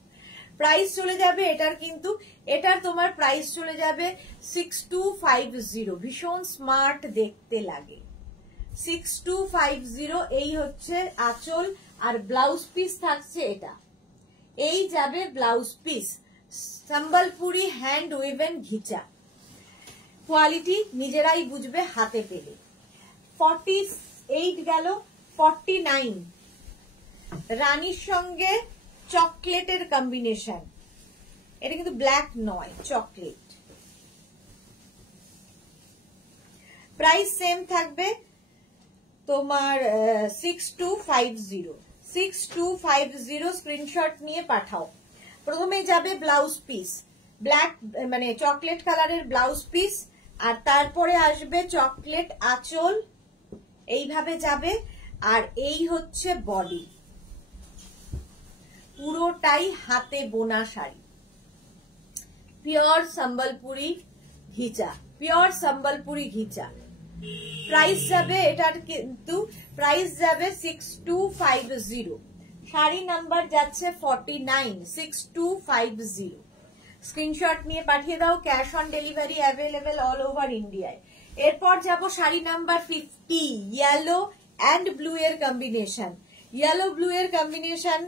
প্রাইস চলে যাবে এটার, কিন্তু এটার তোমার প্রাইস চলে যাবে 6250। ভীষণ স্মার্ট দেখতে লাগে। 6250। এই হচ্ছে আঁচল, আর ব্লাউজ পিস থাকছে এটা, এই যাবে blouse piece. Sambalpuri hand woven ঘিচা, কোয়ালিটি নিজেরাই বুঝবে হাতে পেলে। 48 গেল। 49 রানীর সঙ্গে চকলেটের কম্বিনেশন, এটা কিন্তু ব্ল্যাক নয়, চকলেট। প্রাইস সেম থাকবে তোমার 6250। 6250। স্ক্রিনশট নিয়ে পাঠাও। প্রথমে যাবে ব্লাউজ পিস, ব্ল্যাক মানে চকলেট কালারের ব্লাউজ পিস, আর তারপরে আসবে চকলেট আঁচল, এইভাবে যাবে। আর এই হচ্ছে বডি, পুরোটাই হাতে বোনা শাড়ি, পিওর সম্বলপুরি ঘিচা, পিওর সম্বলপুরি ঘিচা। প্রাইস যাবে এটার, কিন্তু প্রাইস যাবে 6250। শাড়ি নাম্বার যাচ্ছে 49। 6250। স্ক্রিনশট নিয়ে পাঠিয়ে দাও। Cash on delivery available all over ইন্ডিয়ায়। এরপর যাব sari number 50, yellow and blue এর কম্বিনেশন। ইয়েলো ব্লু এর কম্বিনেশন,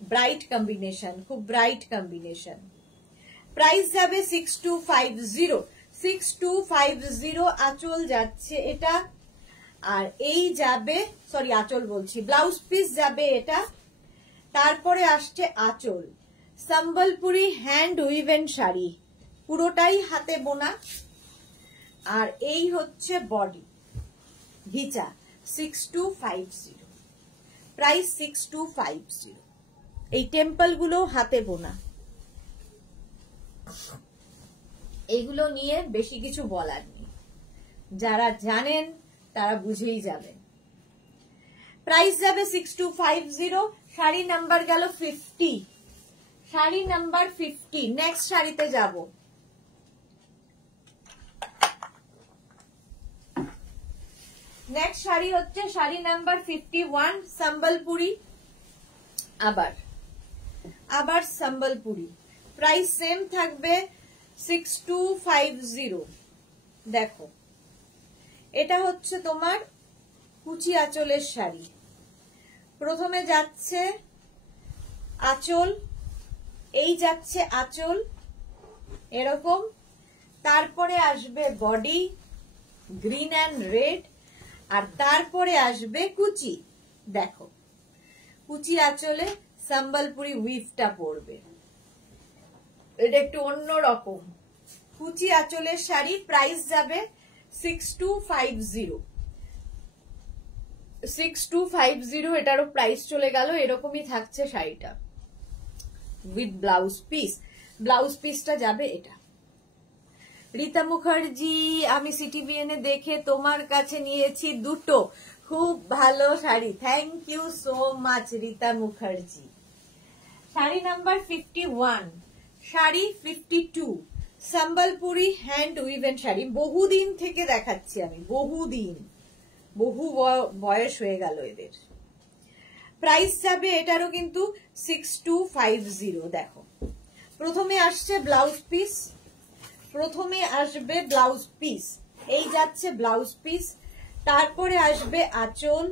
ব্রাইট কম্বিনেশন, খুব ব্রাইট কম্বিনেশন। প্রাইস যাবে 6250। 6250। আঁচল যাচ্ছে এটা, আর এই যাবে, সরি আঁচল বলছি, ব্লাউজ পিস যাবে এটা, তারপরে আসছে আঁচল। সম্বলপুরি হ্যান্ড উইভেন শাড়ি, পুরোটাই হাতে বোনা, আর এই হচ্ছে বডি ঘিচা। 6250। প্রাইস 6250। এই টেম্পল গুলো হাতে বোনা, এগুলো নিয়ে বেশি কিছু বলার নেই। যারা জানেন তারা বুঝেই যাবেন। প্রাইস যাবে 6250, শাড়ি নাম্বার গেল 50, শাড়ি নাম্বার 50। নেক্সট শাড়িতে যাব। নেক্সট শাড়ি হচ্ছে শাড়ি নাম্বার 51, সম্বলপুরি। আবার সম্বলপুরি, প্রাইস সেম থাকবে 6250। দেখো, এটা হচ্ছে তোমার কুচি আঁচলের শাড়ি। প্রথমে যাচ্ছে আঁচল, এই যাচ্ছে আঁচল এরকম, তারপরে আসবে বডি গ্রিন অ্যান্ড রেড, আর তারপরে আসবে কুচি। দেখো, কুচি আঁচলে সম্বলপুরি উইভটা পড়বে, এটা একটু অন্যরকম কুচি আঁচলের শাড়ি। প্রাইস যাবে 6250, 6250। এটারও প্রাইস চলে গেল। এরকমই থাকছে শাড়িটা উইথ ব্লাউজ পিস। ব্লাউজ পিসটা যাবে এটা। রীতা মুখার্জি, আমি সিটিভিএনে দেখে তোমার কাছে নিয়েছি দুটো, খুব ভালো sari. Thank you so much Rita Mukherjee. Sari number 51, sari 52, Sambalpuri hand woven sari. বহুদিন থেকে দেখাচ্ছি আমি, বহু বয়স হয়ে গেল এদের। প্রাইস যাবে এটারও কিন্তু 6250। দেখো, প্রথমে আসছে ব্লাউজ পিস, এই যাচ্ছে ব্লাউজ পিস, তারপরে আসবে আঁচল,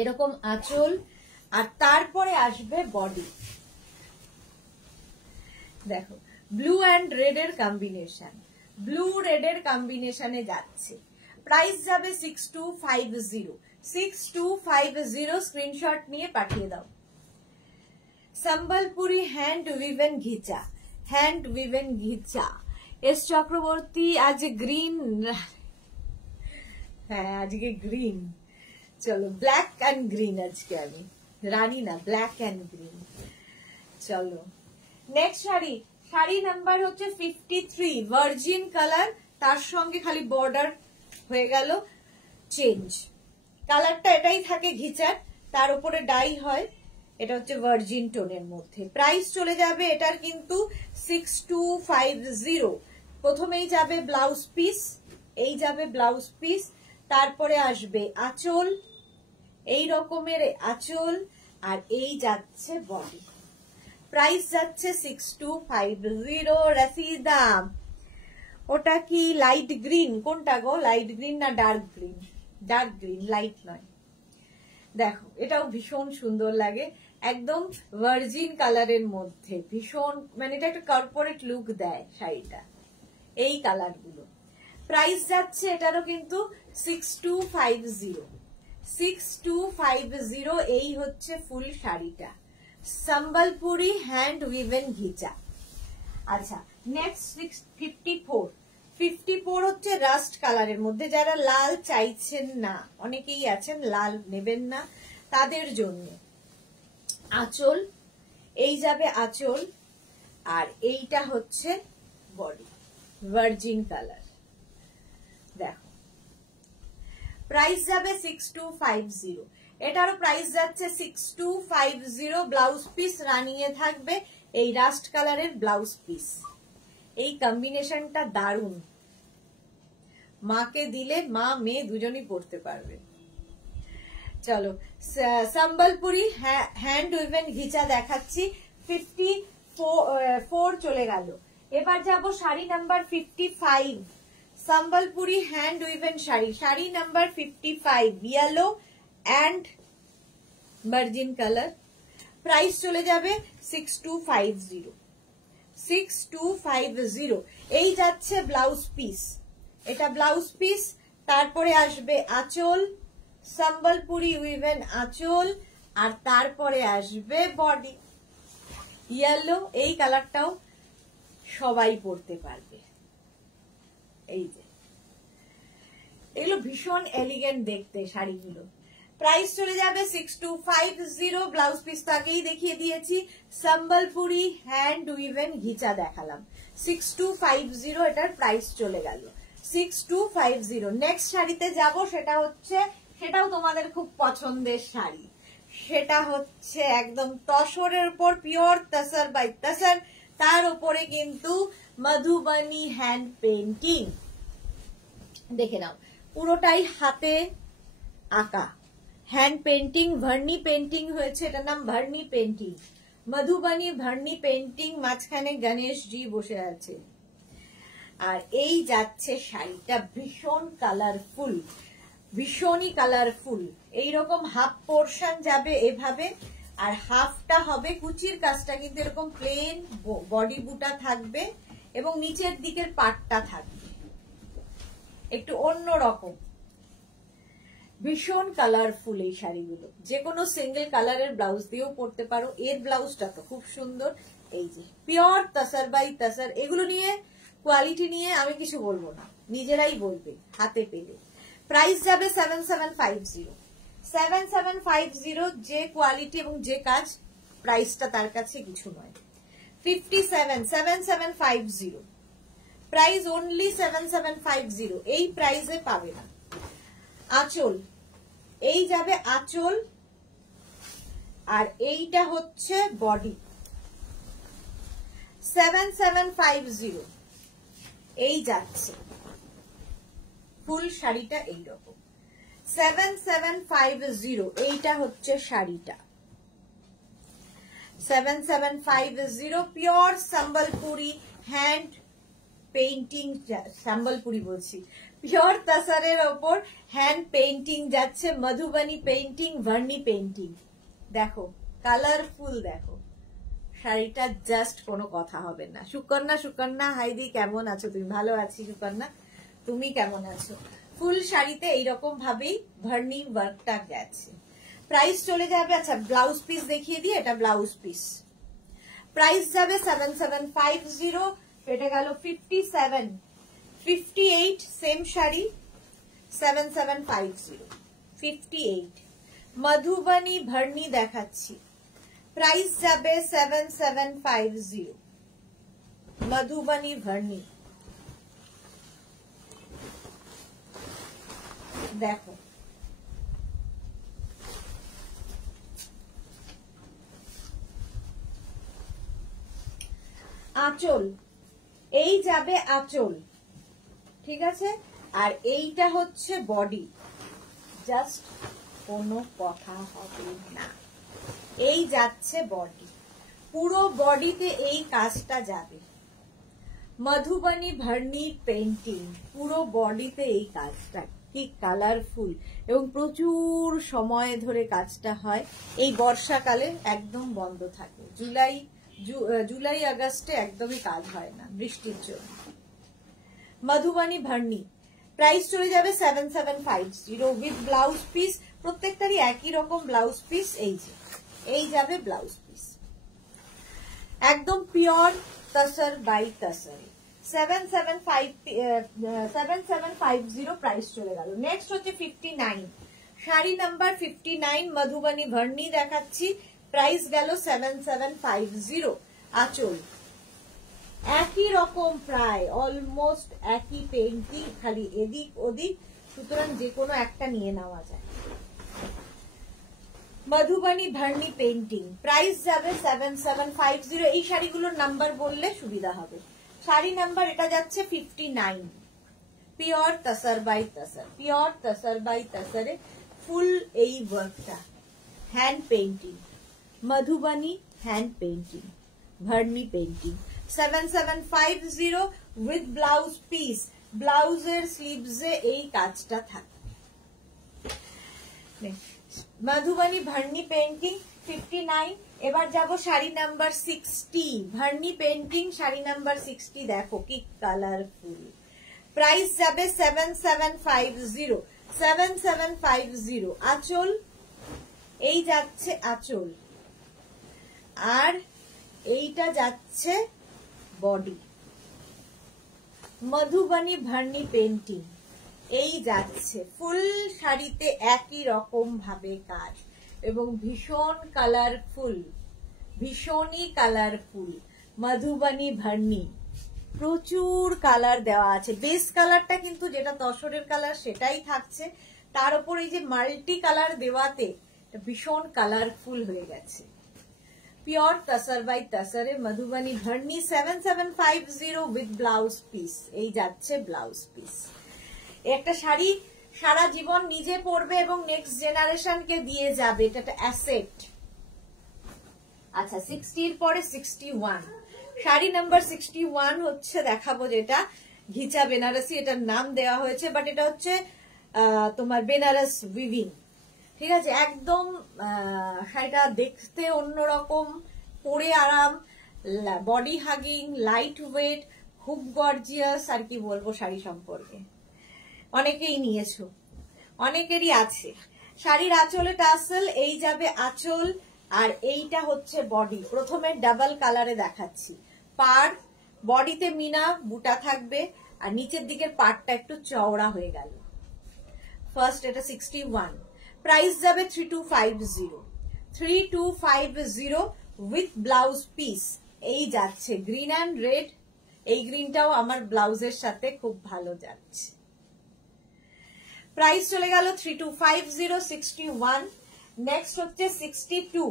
এরকম আঁচল, আর তারপরে আসবে বডি। দেখো, ব্লু অ্যান্ড রেড এর কম্বিনেশন, ব্লু রেড এর কম্বিনেশনে যাচ্ছে। প্রাইস যাবে 6250, 6250। স্ক্রিনশট নিয়ে পাঠিয়ে দাও। সম্বলপুরি হ্যান্ড উইভেন ঘিচা, হ্যান্ড উইভেন ঘিচা। এস চক্রবর্তী, আজ গ্রিন, হ্যাঁ আজকে গ্রিন। চলো, ব্ল্যাক অ্যান্ড গ্রিন আজকে আমি, রানী না, ব্ল্যাক অ্যান্ড গ্রিন। চলো নেক্সট শাড়ি, শাড়ি নাম্বার হচ্ছে 53, ভার্জিন কালার, তার সঙ্গে খালি বর্ডার হয়ে গেল চেঞ্জ। কালারটা এটাই থাকে ঘিচার, তার উপরে ডাই হয়। এটা হচ্ছে ভার্জিন টোনের মধ্যে। প্রাইস চলে যাবে এটার কিন্তু 6250। প্রথমেই যাবে ব্লাউজ পিস, এই যাবে ব্লাউজ পিস, তারপরে আসবে আঁচল, এই রকমের আঁচল, আর এই যাচ্ছে বডি। প্রাইস যাচ্ছে 6250। রাসিদা, ওটা কি লাইট গ্রিন? কোনটা গো, লাইট গ্রিন না dark green? Dark green, light নয়। দেখো, এটাও ভীষণ সুন্দর লাগে, একদম ভার্জিন কালারের মধ্যে, ভীষণ, মানে এটা একটা কর্পোরেট লুক দেয় শাড়িটা, এই কালার গুলো। প্রাইস যাচ্ছে এটারও কিন্তু 6250, 6250। এই হচ্ছে ফুল শাড়িটা, সম্বলপুরি হ্যান্ড উইভেন ঘিচা। আচ্ছা, নেক্সট 54, 54 হচ্ছে রাস্ট কালারের মধ্যে। যারা লাল চাইছেন না, অনেকেই আছেন লাল নেবেন না, তাদের জন্য আঁচল, এই যাবে আঁচল, আর এইটা হচ্ছে বডি, ভার্জিন কালার। দেখো, প্রাইস যাবে 6250। এটারও প্রাইস যাচ্ছে 6250। ব্লাউজ পিস রানিয়ে থাকবে, এই রাস্ট কালারের ব্লাউজ পিস। এই কম্বিনেশনটা দারুণ, মাকে দিলে মা মেয়ে দুজনই পড়তে পারবে। চলো, সম্বলপুরি হ্যান্ড উইভেন ঘিচা দেখাচ্ছি। 54 চলে গেল। এবার যাব sari number 55, Sambalpuri hand woven sari, sari number 55, yellow and virgin colour. Price চলে যাবে 6250, 6250। এই যাচ্ছে ব্লাউজ পিস, এটা ব্লাউজ পিস, তারপরে আসবে আঁচল, সম্বলপুরি উইভেন আঁচল, আর তারপরে আসবে বডি। ইয়েলো, এই কালারটাও সবাই পরতে পারবে। এই যে, এগুলো ভীষণ এলিগেন্ট দেখতে শাড়িগুলো। প্রাইস চলে যাবে 6250। ব্লাউজ পিস তো আগেই দেখিয়ে দিয়েছি, সম্বলপুরি হ্যান্ড উইভেন ঘিচা দেখালাম। 6250 এটার প্রাইস চলে গেল। 6250। নেক্সট শাড়িতে যাব, সেটাও তোমাদের খুব পছন্দের শাড়ি। সেটা হচ্ছে একদম তসরের উপর পিওর তসর বাই তসর, তার উপরে কিন্তু মধুবনী হ্যান্ড পেন্টিং। দেখে নাও, পুরোটাই হাতে আঁকা হ্যান্ড পেন্টিং, ভার্নি পেন্টিং হয়েছে, এটার নাম ভার্নি পেন্টিং, মধুবনী ভার্নি পেন্টিং। মাঝখানে গণেশজি বসে আছে। আর এই যাচ্ছে শাড়িটা ভীষণ কালারফুল, ভীষণই কালারফুল। এইরকম হাফ পোর্শন যাবে এভাবে, আর হাফটা হবে কুচির কাজটা কিন্তু এরকম প্লেন, বডি বুটা থাকবে এবং নিচের দিকের পাটটা থাকবে একটু অন্য রকম। ভীষণ কালারফুল এই শাড়িগুলো, যে কোনো সিঙ্গেল কালারের ব্লাউজ দিয়েও পরতে পারো। এর ব্লাউজটা তো খুব সুন্দর। এই যে পিওর তসর বাই তসর, এগুলো নিয়ে কোয়ালিটি নিয়ে আমি কিছু বলবো না, নিজেরাই বলবে হাতে পেলে। প্রাইস যাবে 7750। 7750, যে কোয়ালিটি এবং যে কাজ, প্রাইসটা তার কাছে কিছু নয়। 7750 প্রাইস, অনলি 7750। এই প্রাইসে পাবে না। আঁচল, এই যাবে আঁচল, আর এইটা হচ্ছে বডি। 7750 এই যাচ্ছে ফুল শাড়িটা এইরকম। 7750 এইটা হচ্ছে শাড়িটা। 7750 pure Sambalpuri hand painting, Sambalpuri বলছি, পিওর তসরের ওপর হ্যান্ড পেইন্টিং যাচ্ছে, মধুবনী পেইন্টিং, ভার্নি পেইন্টিং। দেখো কালারফুল, দেখো শাড়িটা জাস্ট কোনো কথা হবে না। সুকন্যা হাইদি কেমন আছো তুমি? ভালো আছি সুকন্যা, তুমি কেমন আছো? ফুল শাড়িতে এইরকম ভাবেই ভার্নি ওয়ার্কটা গেছে। প্রাইস চলে যাবে, আচ্ছা ব্লাউজ পিস দেখিয়ে দিই, এটা ব্লাউজ পিস। প্রাইস যাবে 7750, এটা গেল 57, 58 সেম শাড়ি 7750, 58 মধুবনী ভার্নি দেখাচ্ছি। প্রাইস যাবে 7750 মধুবনী ভার্নি। দেখো আঁচল, এই যাবে আঁচল, ঠিক আছে, আর এইটা হচ্ছে বডি। জাস্ট কোনো কথা হবে না, এই যাচ্ছে বডি, পুরো বডিতে এই কাজটা যাবে। মধুবনী ভার্নি পেইন্টিং, পুরো বডিতে এই কাজটা, কি কালারফুল এবং প্রচুর সময় ধরে কাজটা হয়। এই বর্ষাকালে একদম বন্ধ থাকে, জুলাই আগস্টে একদমই কাজ হয় না বৃষ্টির জন্য। মধুবনী ভার্নি প্রাইস চলে যাবে 7750 উইথ ব্লাউজ পিস। প্রত্যেকটারই একই রকম ব্লাউজ পিস। এই যাবে ব্লাউজ পিস, একদম pure tussar by tussar. 7750 price চলে গেল। নেক্সট হচ্ছে 59, শাড়ি নাম্বার 59 মধুবনী ভার্নি দেখাচ্ছি। প্রাইস গেল 7750। আঁচল একই রকম, প্রায় অলমোস্ট একই পেইন্টিং, খালি এদিক ওদিক, সুতরাং যে কোনো একটা নিয়ে নেওয়া যায়। মধুবনী ভার্নি পেইন্টিং, প্রাইস যাবে 7750। এই শাড়িগুলোর নাম্বার বললে সুবিধা হবে। শাড়ি নাম্বার এটা যাচ্ছে 59, pure tussar by tussar, pure tussar by তসরে ফুল এই ওয়ার্কটা, hand painting, Madhubani hand painting, Bharni painting. 7750 with blouse piece. ব্লাউজের স্লিভসে এই কাজটা থাকে। মধুবনী ভার্নি পেইন্টিং 59। এবার যাব sari number 60, Bharni painting sari number 60। দেখো কি কালারফুল। প্রাইস যাবে 7750, 7750। আঁচল, এই যাচ্ছে আঁচল, আর এইটা যাচ্ছে বডি। মধুবনী ভার্নি পেইন্টিং এই যাচ্ছে ফুল শাড়িতে একই রকম ভাবে কাজ এবং ভীষণ কালারফুল, ভীষণই কালারফুল। মধুবনী ভার্নি প্রচুর কালার দেওয়া আছে। বেস কালারটা কিন্তু যেটা তসরের কালার সেটাই থাকছে, তার উপর এই যে মাল্টি কালার দেওয়াতে ভীষণ কালারফুল হয়ে গেছে। পিওর তসর বাই তসরে মধুবনী ধর্নি 7750 উইথ ব্লাউজ পিস। এই যাচ্ছে ব্লাউজ পিস। একটা শাড়ি সারা জীবন নিজে পরবে এবং নেক্সট জেনারেশনকে দিয়ে যাবে, এটা একটা অ্যাসেট। আচ্ছা 60 পরে 61 শাড়ি নাম্বার 61 হচ্ছে দেখাবো, যেটা ঘিচা বেনারসি, এটার নাম দেওয়া হয়েছে, বাট এটা হচ্ছে তোমার বেনারস উইভিং। ঠিক আছে, একদম শাড়িটা দেখতে অন্যরকম, পরে আরাম, বডি হাগিং, লাইট ওয়েট, খুব গর্জিয়াস। আর কি বলবো শাড়ি সম্পর্কে, অনেকেই নিয়েছো, অনেকেরই আছে। শাড়ির আঁচলে টাসেল, এই যাবে আঁচল, আর এইটা হচ্ছে বডি। প্রথমে ডাবল কালারে দেখাচ্ছি। পার বডিতে মিনা বুটা থাকবে, আর নিচের দিকের পার্টটা একটু চওড়া হয়ে গেল। ফার্স্ট এটা 61, প্রাইস যাবে 3250। 3250 উইথ ব্লাউজ পিস। এই যাচ্ছে গ্রিন অ্যান্ড রেড, এই গ্রিনটাও আমার ব্লাউজের সাথে খুব ভালো যাচ্ছে। প্রাইস চলে গেল 3250, 61। নেক্সট হচ্ছে 62,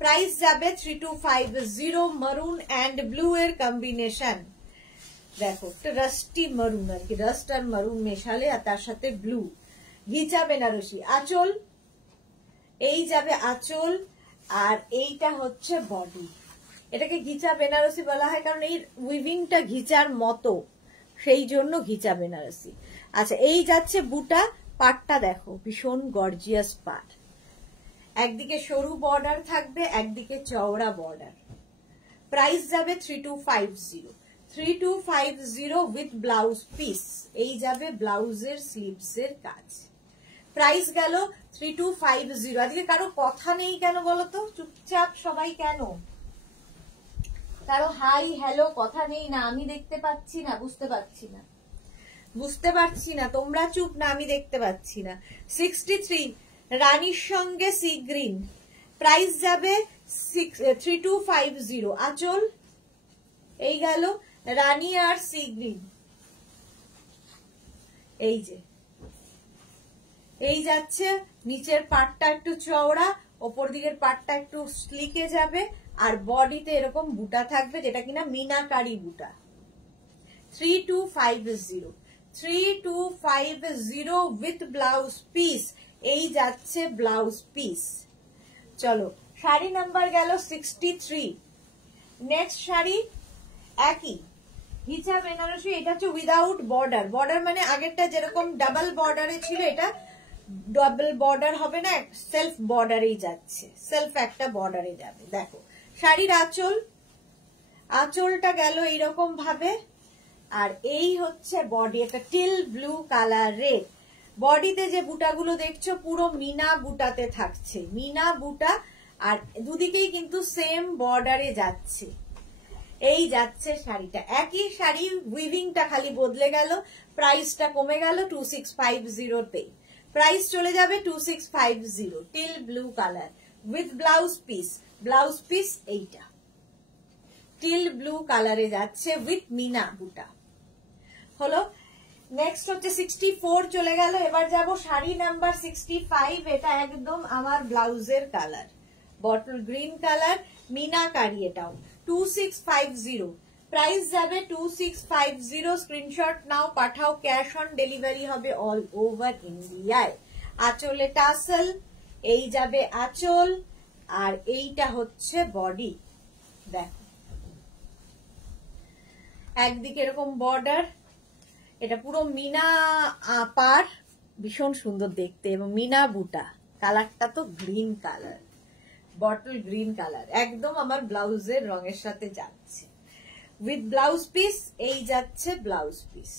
প্রাইস যাবে 3250, মারুন অ্যান্ড ব্লু এর কম্বিনেশন। দেখো একটা রাস্টি মারুন, আর কি রাস্ট আর মারুন মেশালে, আর তার সাথে ব্লু। ঘিচা বেনারসি আঁচল, এই যাবে আঁচল, আর এইটা হচ্ছে বডি। এটাকে ঘিচা বেনারসি বলা হয় কারণ এই উইভিংটা ঘিচার মতো, সেই জন্য ঘিচা বেনারসি। আচ্ছা এই যাচ্ছে বুটা, পাটটা দেখো ভীষণ গর্জিয়াস পাট, একদিকে সরু বর্ডার থাকবে, একদিকে চওড়া বর্ডার। প্রাইস যাবে 3250। 3250 উইথ ব্লাউজ পিস। এই যাবে ব্লাউজের স্লিভস এর কাজ। প্রাইস গেল 3250। আজকে কারো কথা নেই কেন বলতো, চুপচাপ সবাই কেন? কারো হাই হ্যালো কথা নেই না, আমি দেখতে পাচ্ছি না, বুঝতে পারছি না, বুঝতে পারছি না, তোমরা চুপ না, আমি দেখতে পাচ্ছি না। 63 রানীর সঙ্গে সি গ্রিন, প্রাইস যাবে 3250। আঁচল এই গেল রানী আর সি গ্রিন, এই যে এই যাচ্ছে। নিচের পাটটা একটু চওড়া, ওপর দিকের পাটটা একটু স্লিকে যাবে, আর বডিতে এরকম বুটা থাকবে, যেটা কিনা মিনাকারি বুটা। 3250, 3250 উইথ ব্লাউজ পিস। এই যাচ্ছে ব্লাউজ পিস। চলো শাড়ি নাম্বার গেল 63। নেক্সট শাড়ি একই ঘিচা বেনারসি, এটা হচ্ছে উইদাউট বর্ডার। বর্ডার মানে আগেরটা যেরকম ডাবল বর্ডারে ছিল, এটা ডাবল বর্ডার হবে না, সেলফ বর্ডারেই যাচ্ছে, সেলফ একটা বর্ডারে যাবে। দেখো শাড়ির আঁচল, আঁচলটা গেল এইরকম ভাবে, আর এই হচ্ছে বডি, একটা টিল ব্লু কালার রেড। বডিতে যে বুটাগুলো দেখছো পুরো মিনা বুটাতে থাকছে, মিনা বুটা, আর দুদিকেই কিন্তু সেম বর্ডারে যাচ্ছে। এই যাচ্ছে শাড়িটা, একই শাড়ি, উইভিংটা খালি বদলে গেল, প্রাইসটা কমে গেল 2650 তে। প্রাইস চলে যাবে 2650, teal blue colour with blouse piece. Blouse piece এইটা টিল ব্লু কালারে যাচ্ছে উইথ মিনা বুটা হলো। নেক্সট হচ্ছে 64 চলে গেল। এবার যাব শাড়ি নাম্বার 65। এটা একদম আমার ব্লাউজের colour, bottle green colour, meenakari. এটাও 2650, প্রাইস যাবে 2650। স্ক্রিনশট নাও, পাঠাও, ক্যাশ অন ডেলিভারি হবে অল ওভার ইন্ডিয়ায়। আঁচলে টাসেল, এই যাবে আঁচল, আর এইটা হচ্ছে বডি। দেখো একদিকে এরকম বর্ডার, এটা পুরো মিনা পার, ভীষণ সুন্দর দেখতে, এবং মিনা বুটা। কালারটা তো green colour, bottle green colour, একদম আমার ব্লাউজের রঙের সাথে যাচ্ছে উইথ ব্লাউজ পিস। এই যাচ্ছে ব্লাউজ পিস,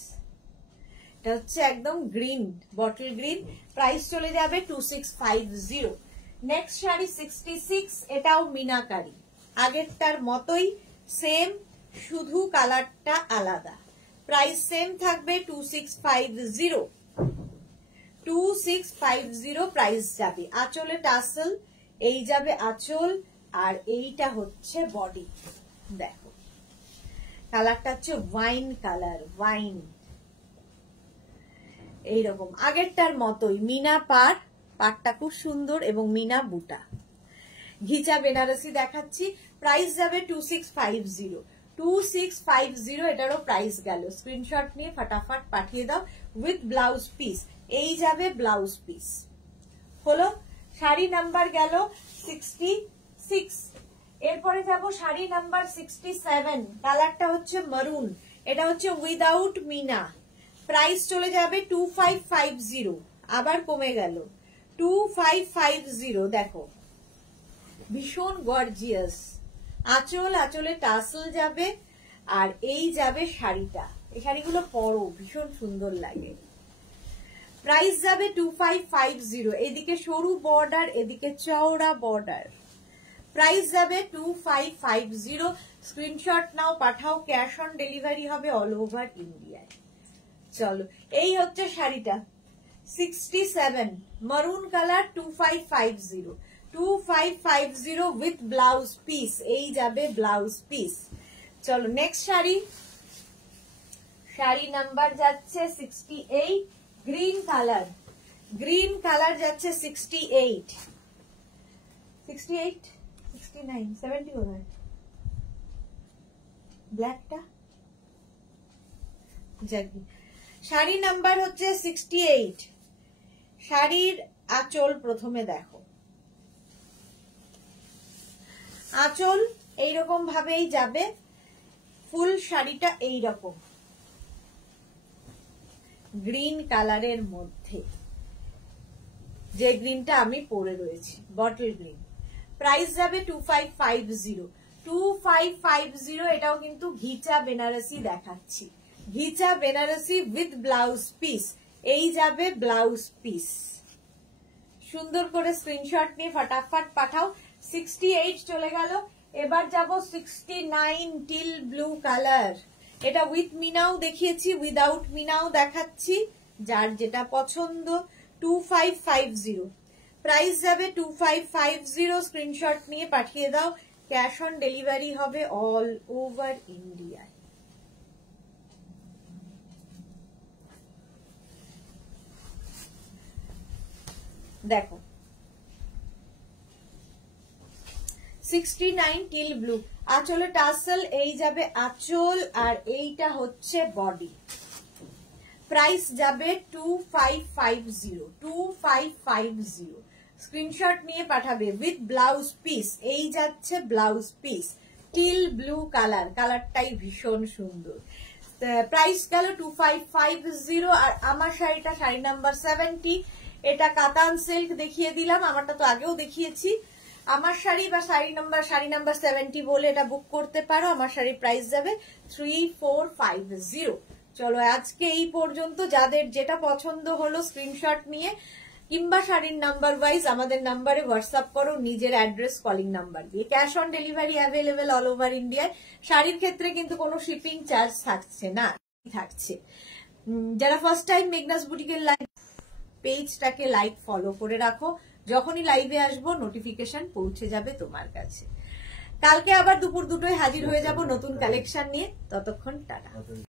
এটা হচ্ছে একদম গ্রিন, বটল গ্রিন। প্রাইস চলে যাবে 2650। নেক্সট শাড়ি 66, এটাও মিনাকারি, আগেরটার মতোই সেম, শুধু কালারটা আলাদা। প্রাইস সেম থাকবে 2650, 2650 প্রাইস যাবে। আঁচলে টাসেল, এই যাবে আঁচল, আর এইটা হচ্ছে বডি। দেখো কালারটা হচ্ছে ওয়াইন কালার, ওয়াইন এইরকম আগেরটার মতোই মিনা পাড়, পাড়টা খুব সুন্দর এবং মিনা বুটা। ঘিচা বেনারসি দেখাচ্ছি, প্রাইস যাবে 2650, 2650 এটারও প্রাইস গেল। স্ক্রিনশট নিয়ে ফটাফট পাঠিয়ে দাও উইথ ব্লাউজ পিস। এই যাবে ব্লাউজ পিস। হলো শাড়ি নাম্বার গেল 66। এরপরে যাব শাড়ি নাম্বার 67, কালারটা হচ্ছে মারুন, এটা হচ্ছে উইদাউট মিনা, প্রাইস চলে যাবে 2550, আবার কমে গেল 2550। দেখো ভীষণ গর্জিয়াস আঁচল, আঁচলে টাসেল যাবে, আর এই যাবে শাড়িটা। এই শাড়িগুলো পরো, ভীষণ সুন্দর লাগে। প্রাইস যাবে 2550, এদিকে সরু বর্ডার, এদিকে চওড়া বর্ডার। প্রাইস যাবে 2550। স্ক্রিনশট নাও, পাঠাও, ক্যাশ অন ডেলিভারি হবে অল ওভার ইন্ডিয়ায়। চলো এই হচ্ছে শাড়িটা 67 মারুন কালার, 2550, 2550 উইথ ব্লাউজ পিস। এই যাবে ব্লাউজ পিস। চলো নেক্সট শাড়ি, শাড়ি নাম্বার যাচ্ছে 68, গ্রিন কালার, গ্রিন কালার যাচ্ছে 68, 68, 69, 70 বোধহয় ব্ল্যাকটা। শাড়ি নাম্বার হচ্ছে 68। শাড়ির আঁচল প্রথমে দেখো, আঁচল এইরকম ভাবেই যাবে, ফুল শাড়িটা এইরকম গ্রিন কালারের মধ্যে, যে গ্রিনটা আমি পরে রয়েছি বটল গ্রিন। প্রাইস যাবে 2550, 2550। এটাও কিন্তু ঘিচা বেনারসি দেখাচ্ছি, ঘিচা বেনারসি উইথ ব্লাউজ পিস। এই যাবে ব্লাউজ পিস। সুন্দর করে স্ক্রিনশট নিয়ে ফটাফট পাঠাও। 68 চলে গেল, এবার যাব 69 টিল ব্লু কালার। এটা উইথ মিনাও দেখিয়েছি, উইদাউট মিনাও দেখাচ্ছি, যার যেটা পছন্দ। 2550, প্রাইস যাবে 2550। স্ক্রিনশট নিয়ে পাঠিয়ে দাও, ক্যাশ অন ডেলিভারি হবে অল ওভার ইন্ডিয়ায়। দেখো 69 টিল ব্লু, আঁচলে টাসেল, এই যাবে আঁচল, আর এইটা হচ্ছে বডি। প্রাইস যাবে 2550, 2550। স্ক্রিনশট নিয়ে পাঠাবে উইথ ব্লাউজ পিস। এই যাচ্ছে blouse piece, teal blue colour, কালারটাই ভীষণ সুন্দর। প্রাইস গেল 2550। আর আমার শাড়িটা শাড়ি নাম্বার 70, এটা কাতান সিল্ক দেখিয়ে দিলাম, আমারটা তো আগেও দেখিয়েছি। আমার শাড়ি বা শাড়ি নাম্বার 70 বলে এটা বুক করতে পারো। আমার শাড়ির প্রাইস যাবে 3450। চলো আজকে এই পর্যন্ত। যাদের যেটা পছন্দ হলো স্ক্রিনশট নিয়ে কিংবা শাড়ির নাম্বার ওয়াইজ আমাদের নাম্বারে হোয়াটসঅ্যাপ করো, নিজের অ্যাড্রেস কলিং নাম্বার দিয়ে। Cash on delivery available all over ইন্ডিয়ায়। শাড়ির ক্ষেত্রে কিন্তু কোনো শিপিং চার্জ থাকছে না, থাকছে। যারা ফার্স্ট টাইম মেঘনাস বুটিকের লাইভ পেজটাকে লাইক ফলো করে রাখো, যখনই লাইভে আসবো নোটিফিকেশন পৌঁছে যাবে তোমার কাছে। কালকে আবার দুপুর 2টায় হাজির হয়ে যাব নতুন কালেকশন নিয়ে। ততক্ষণ টাটা।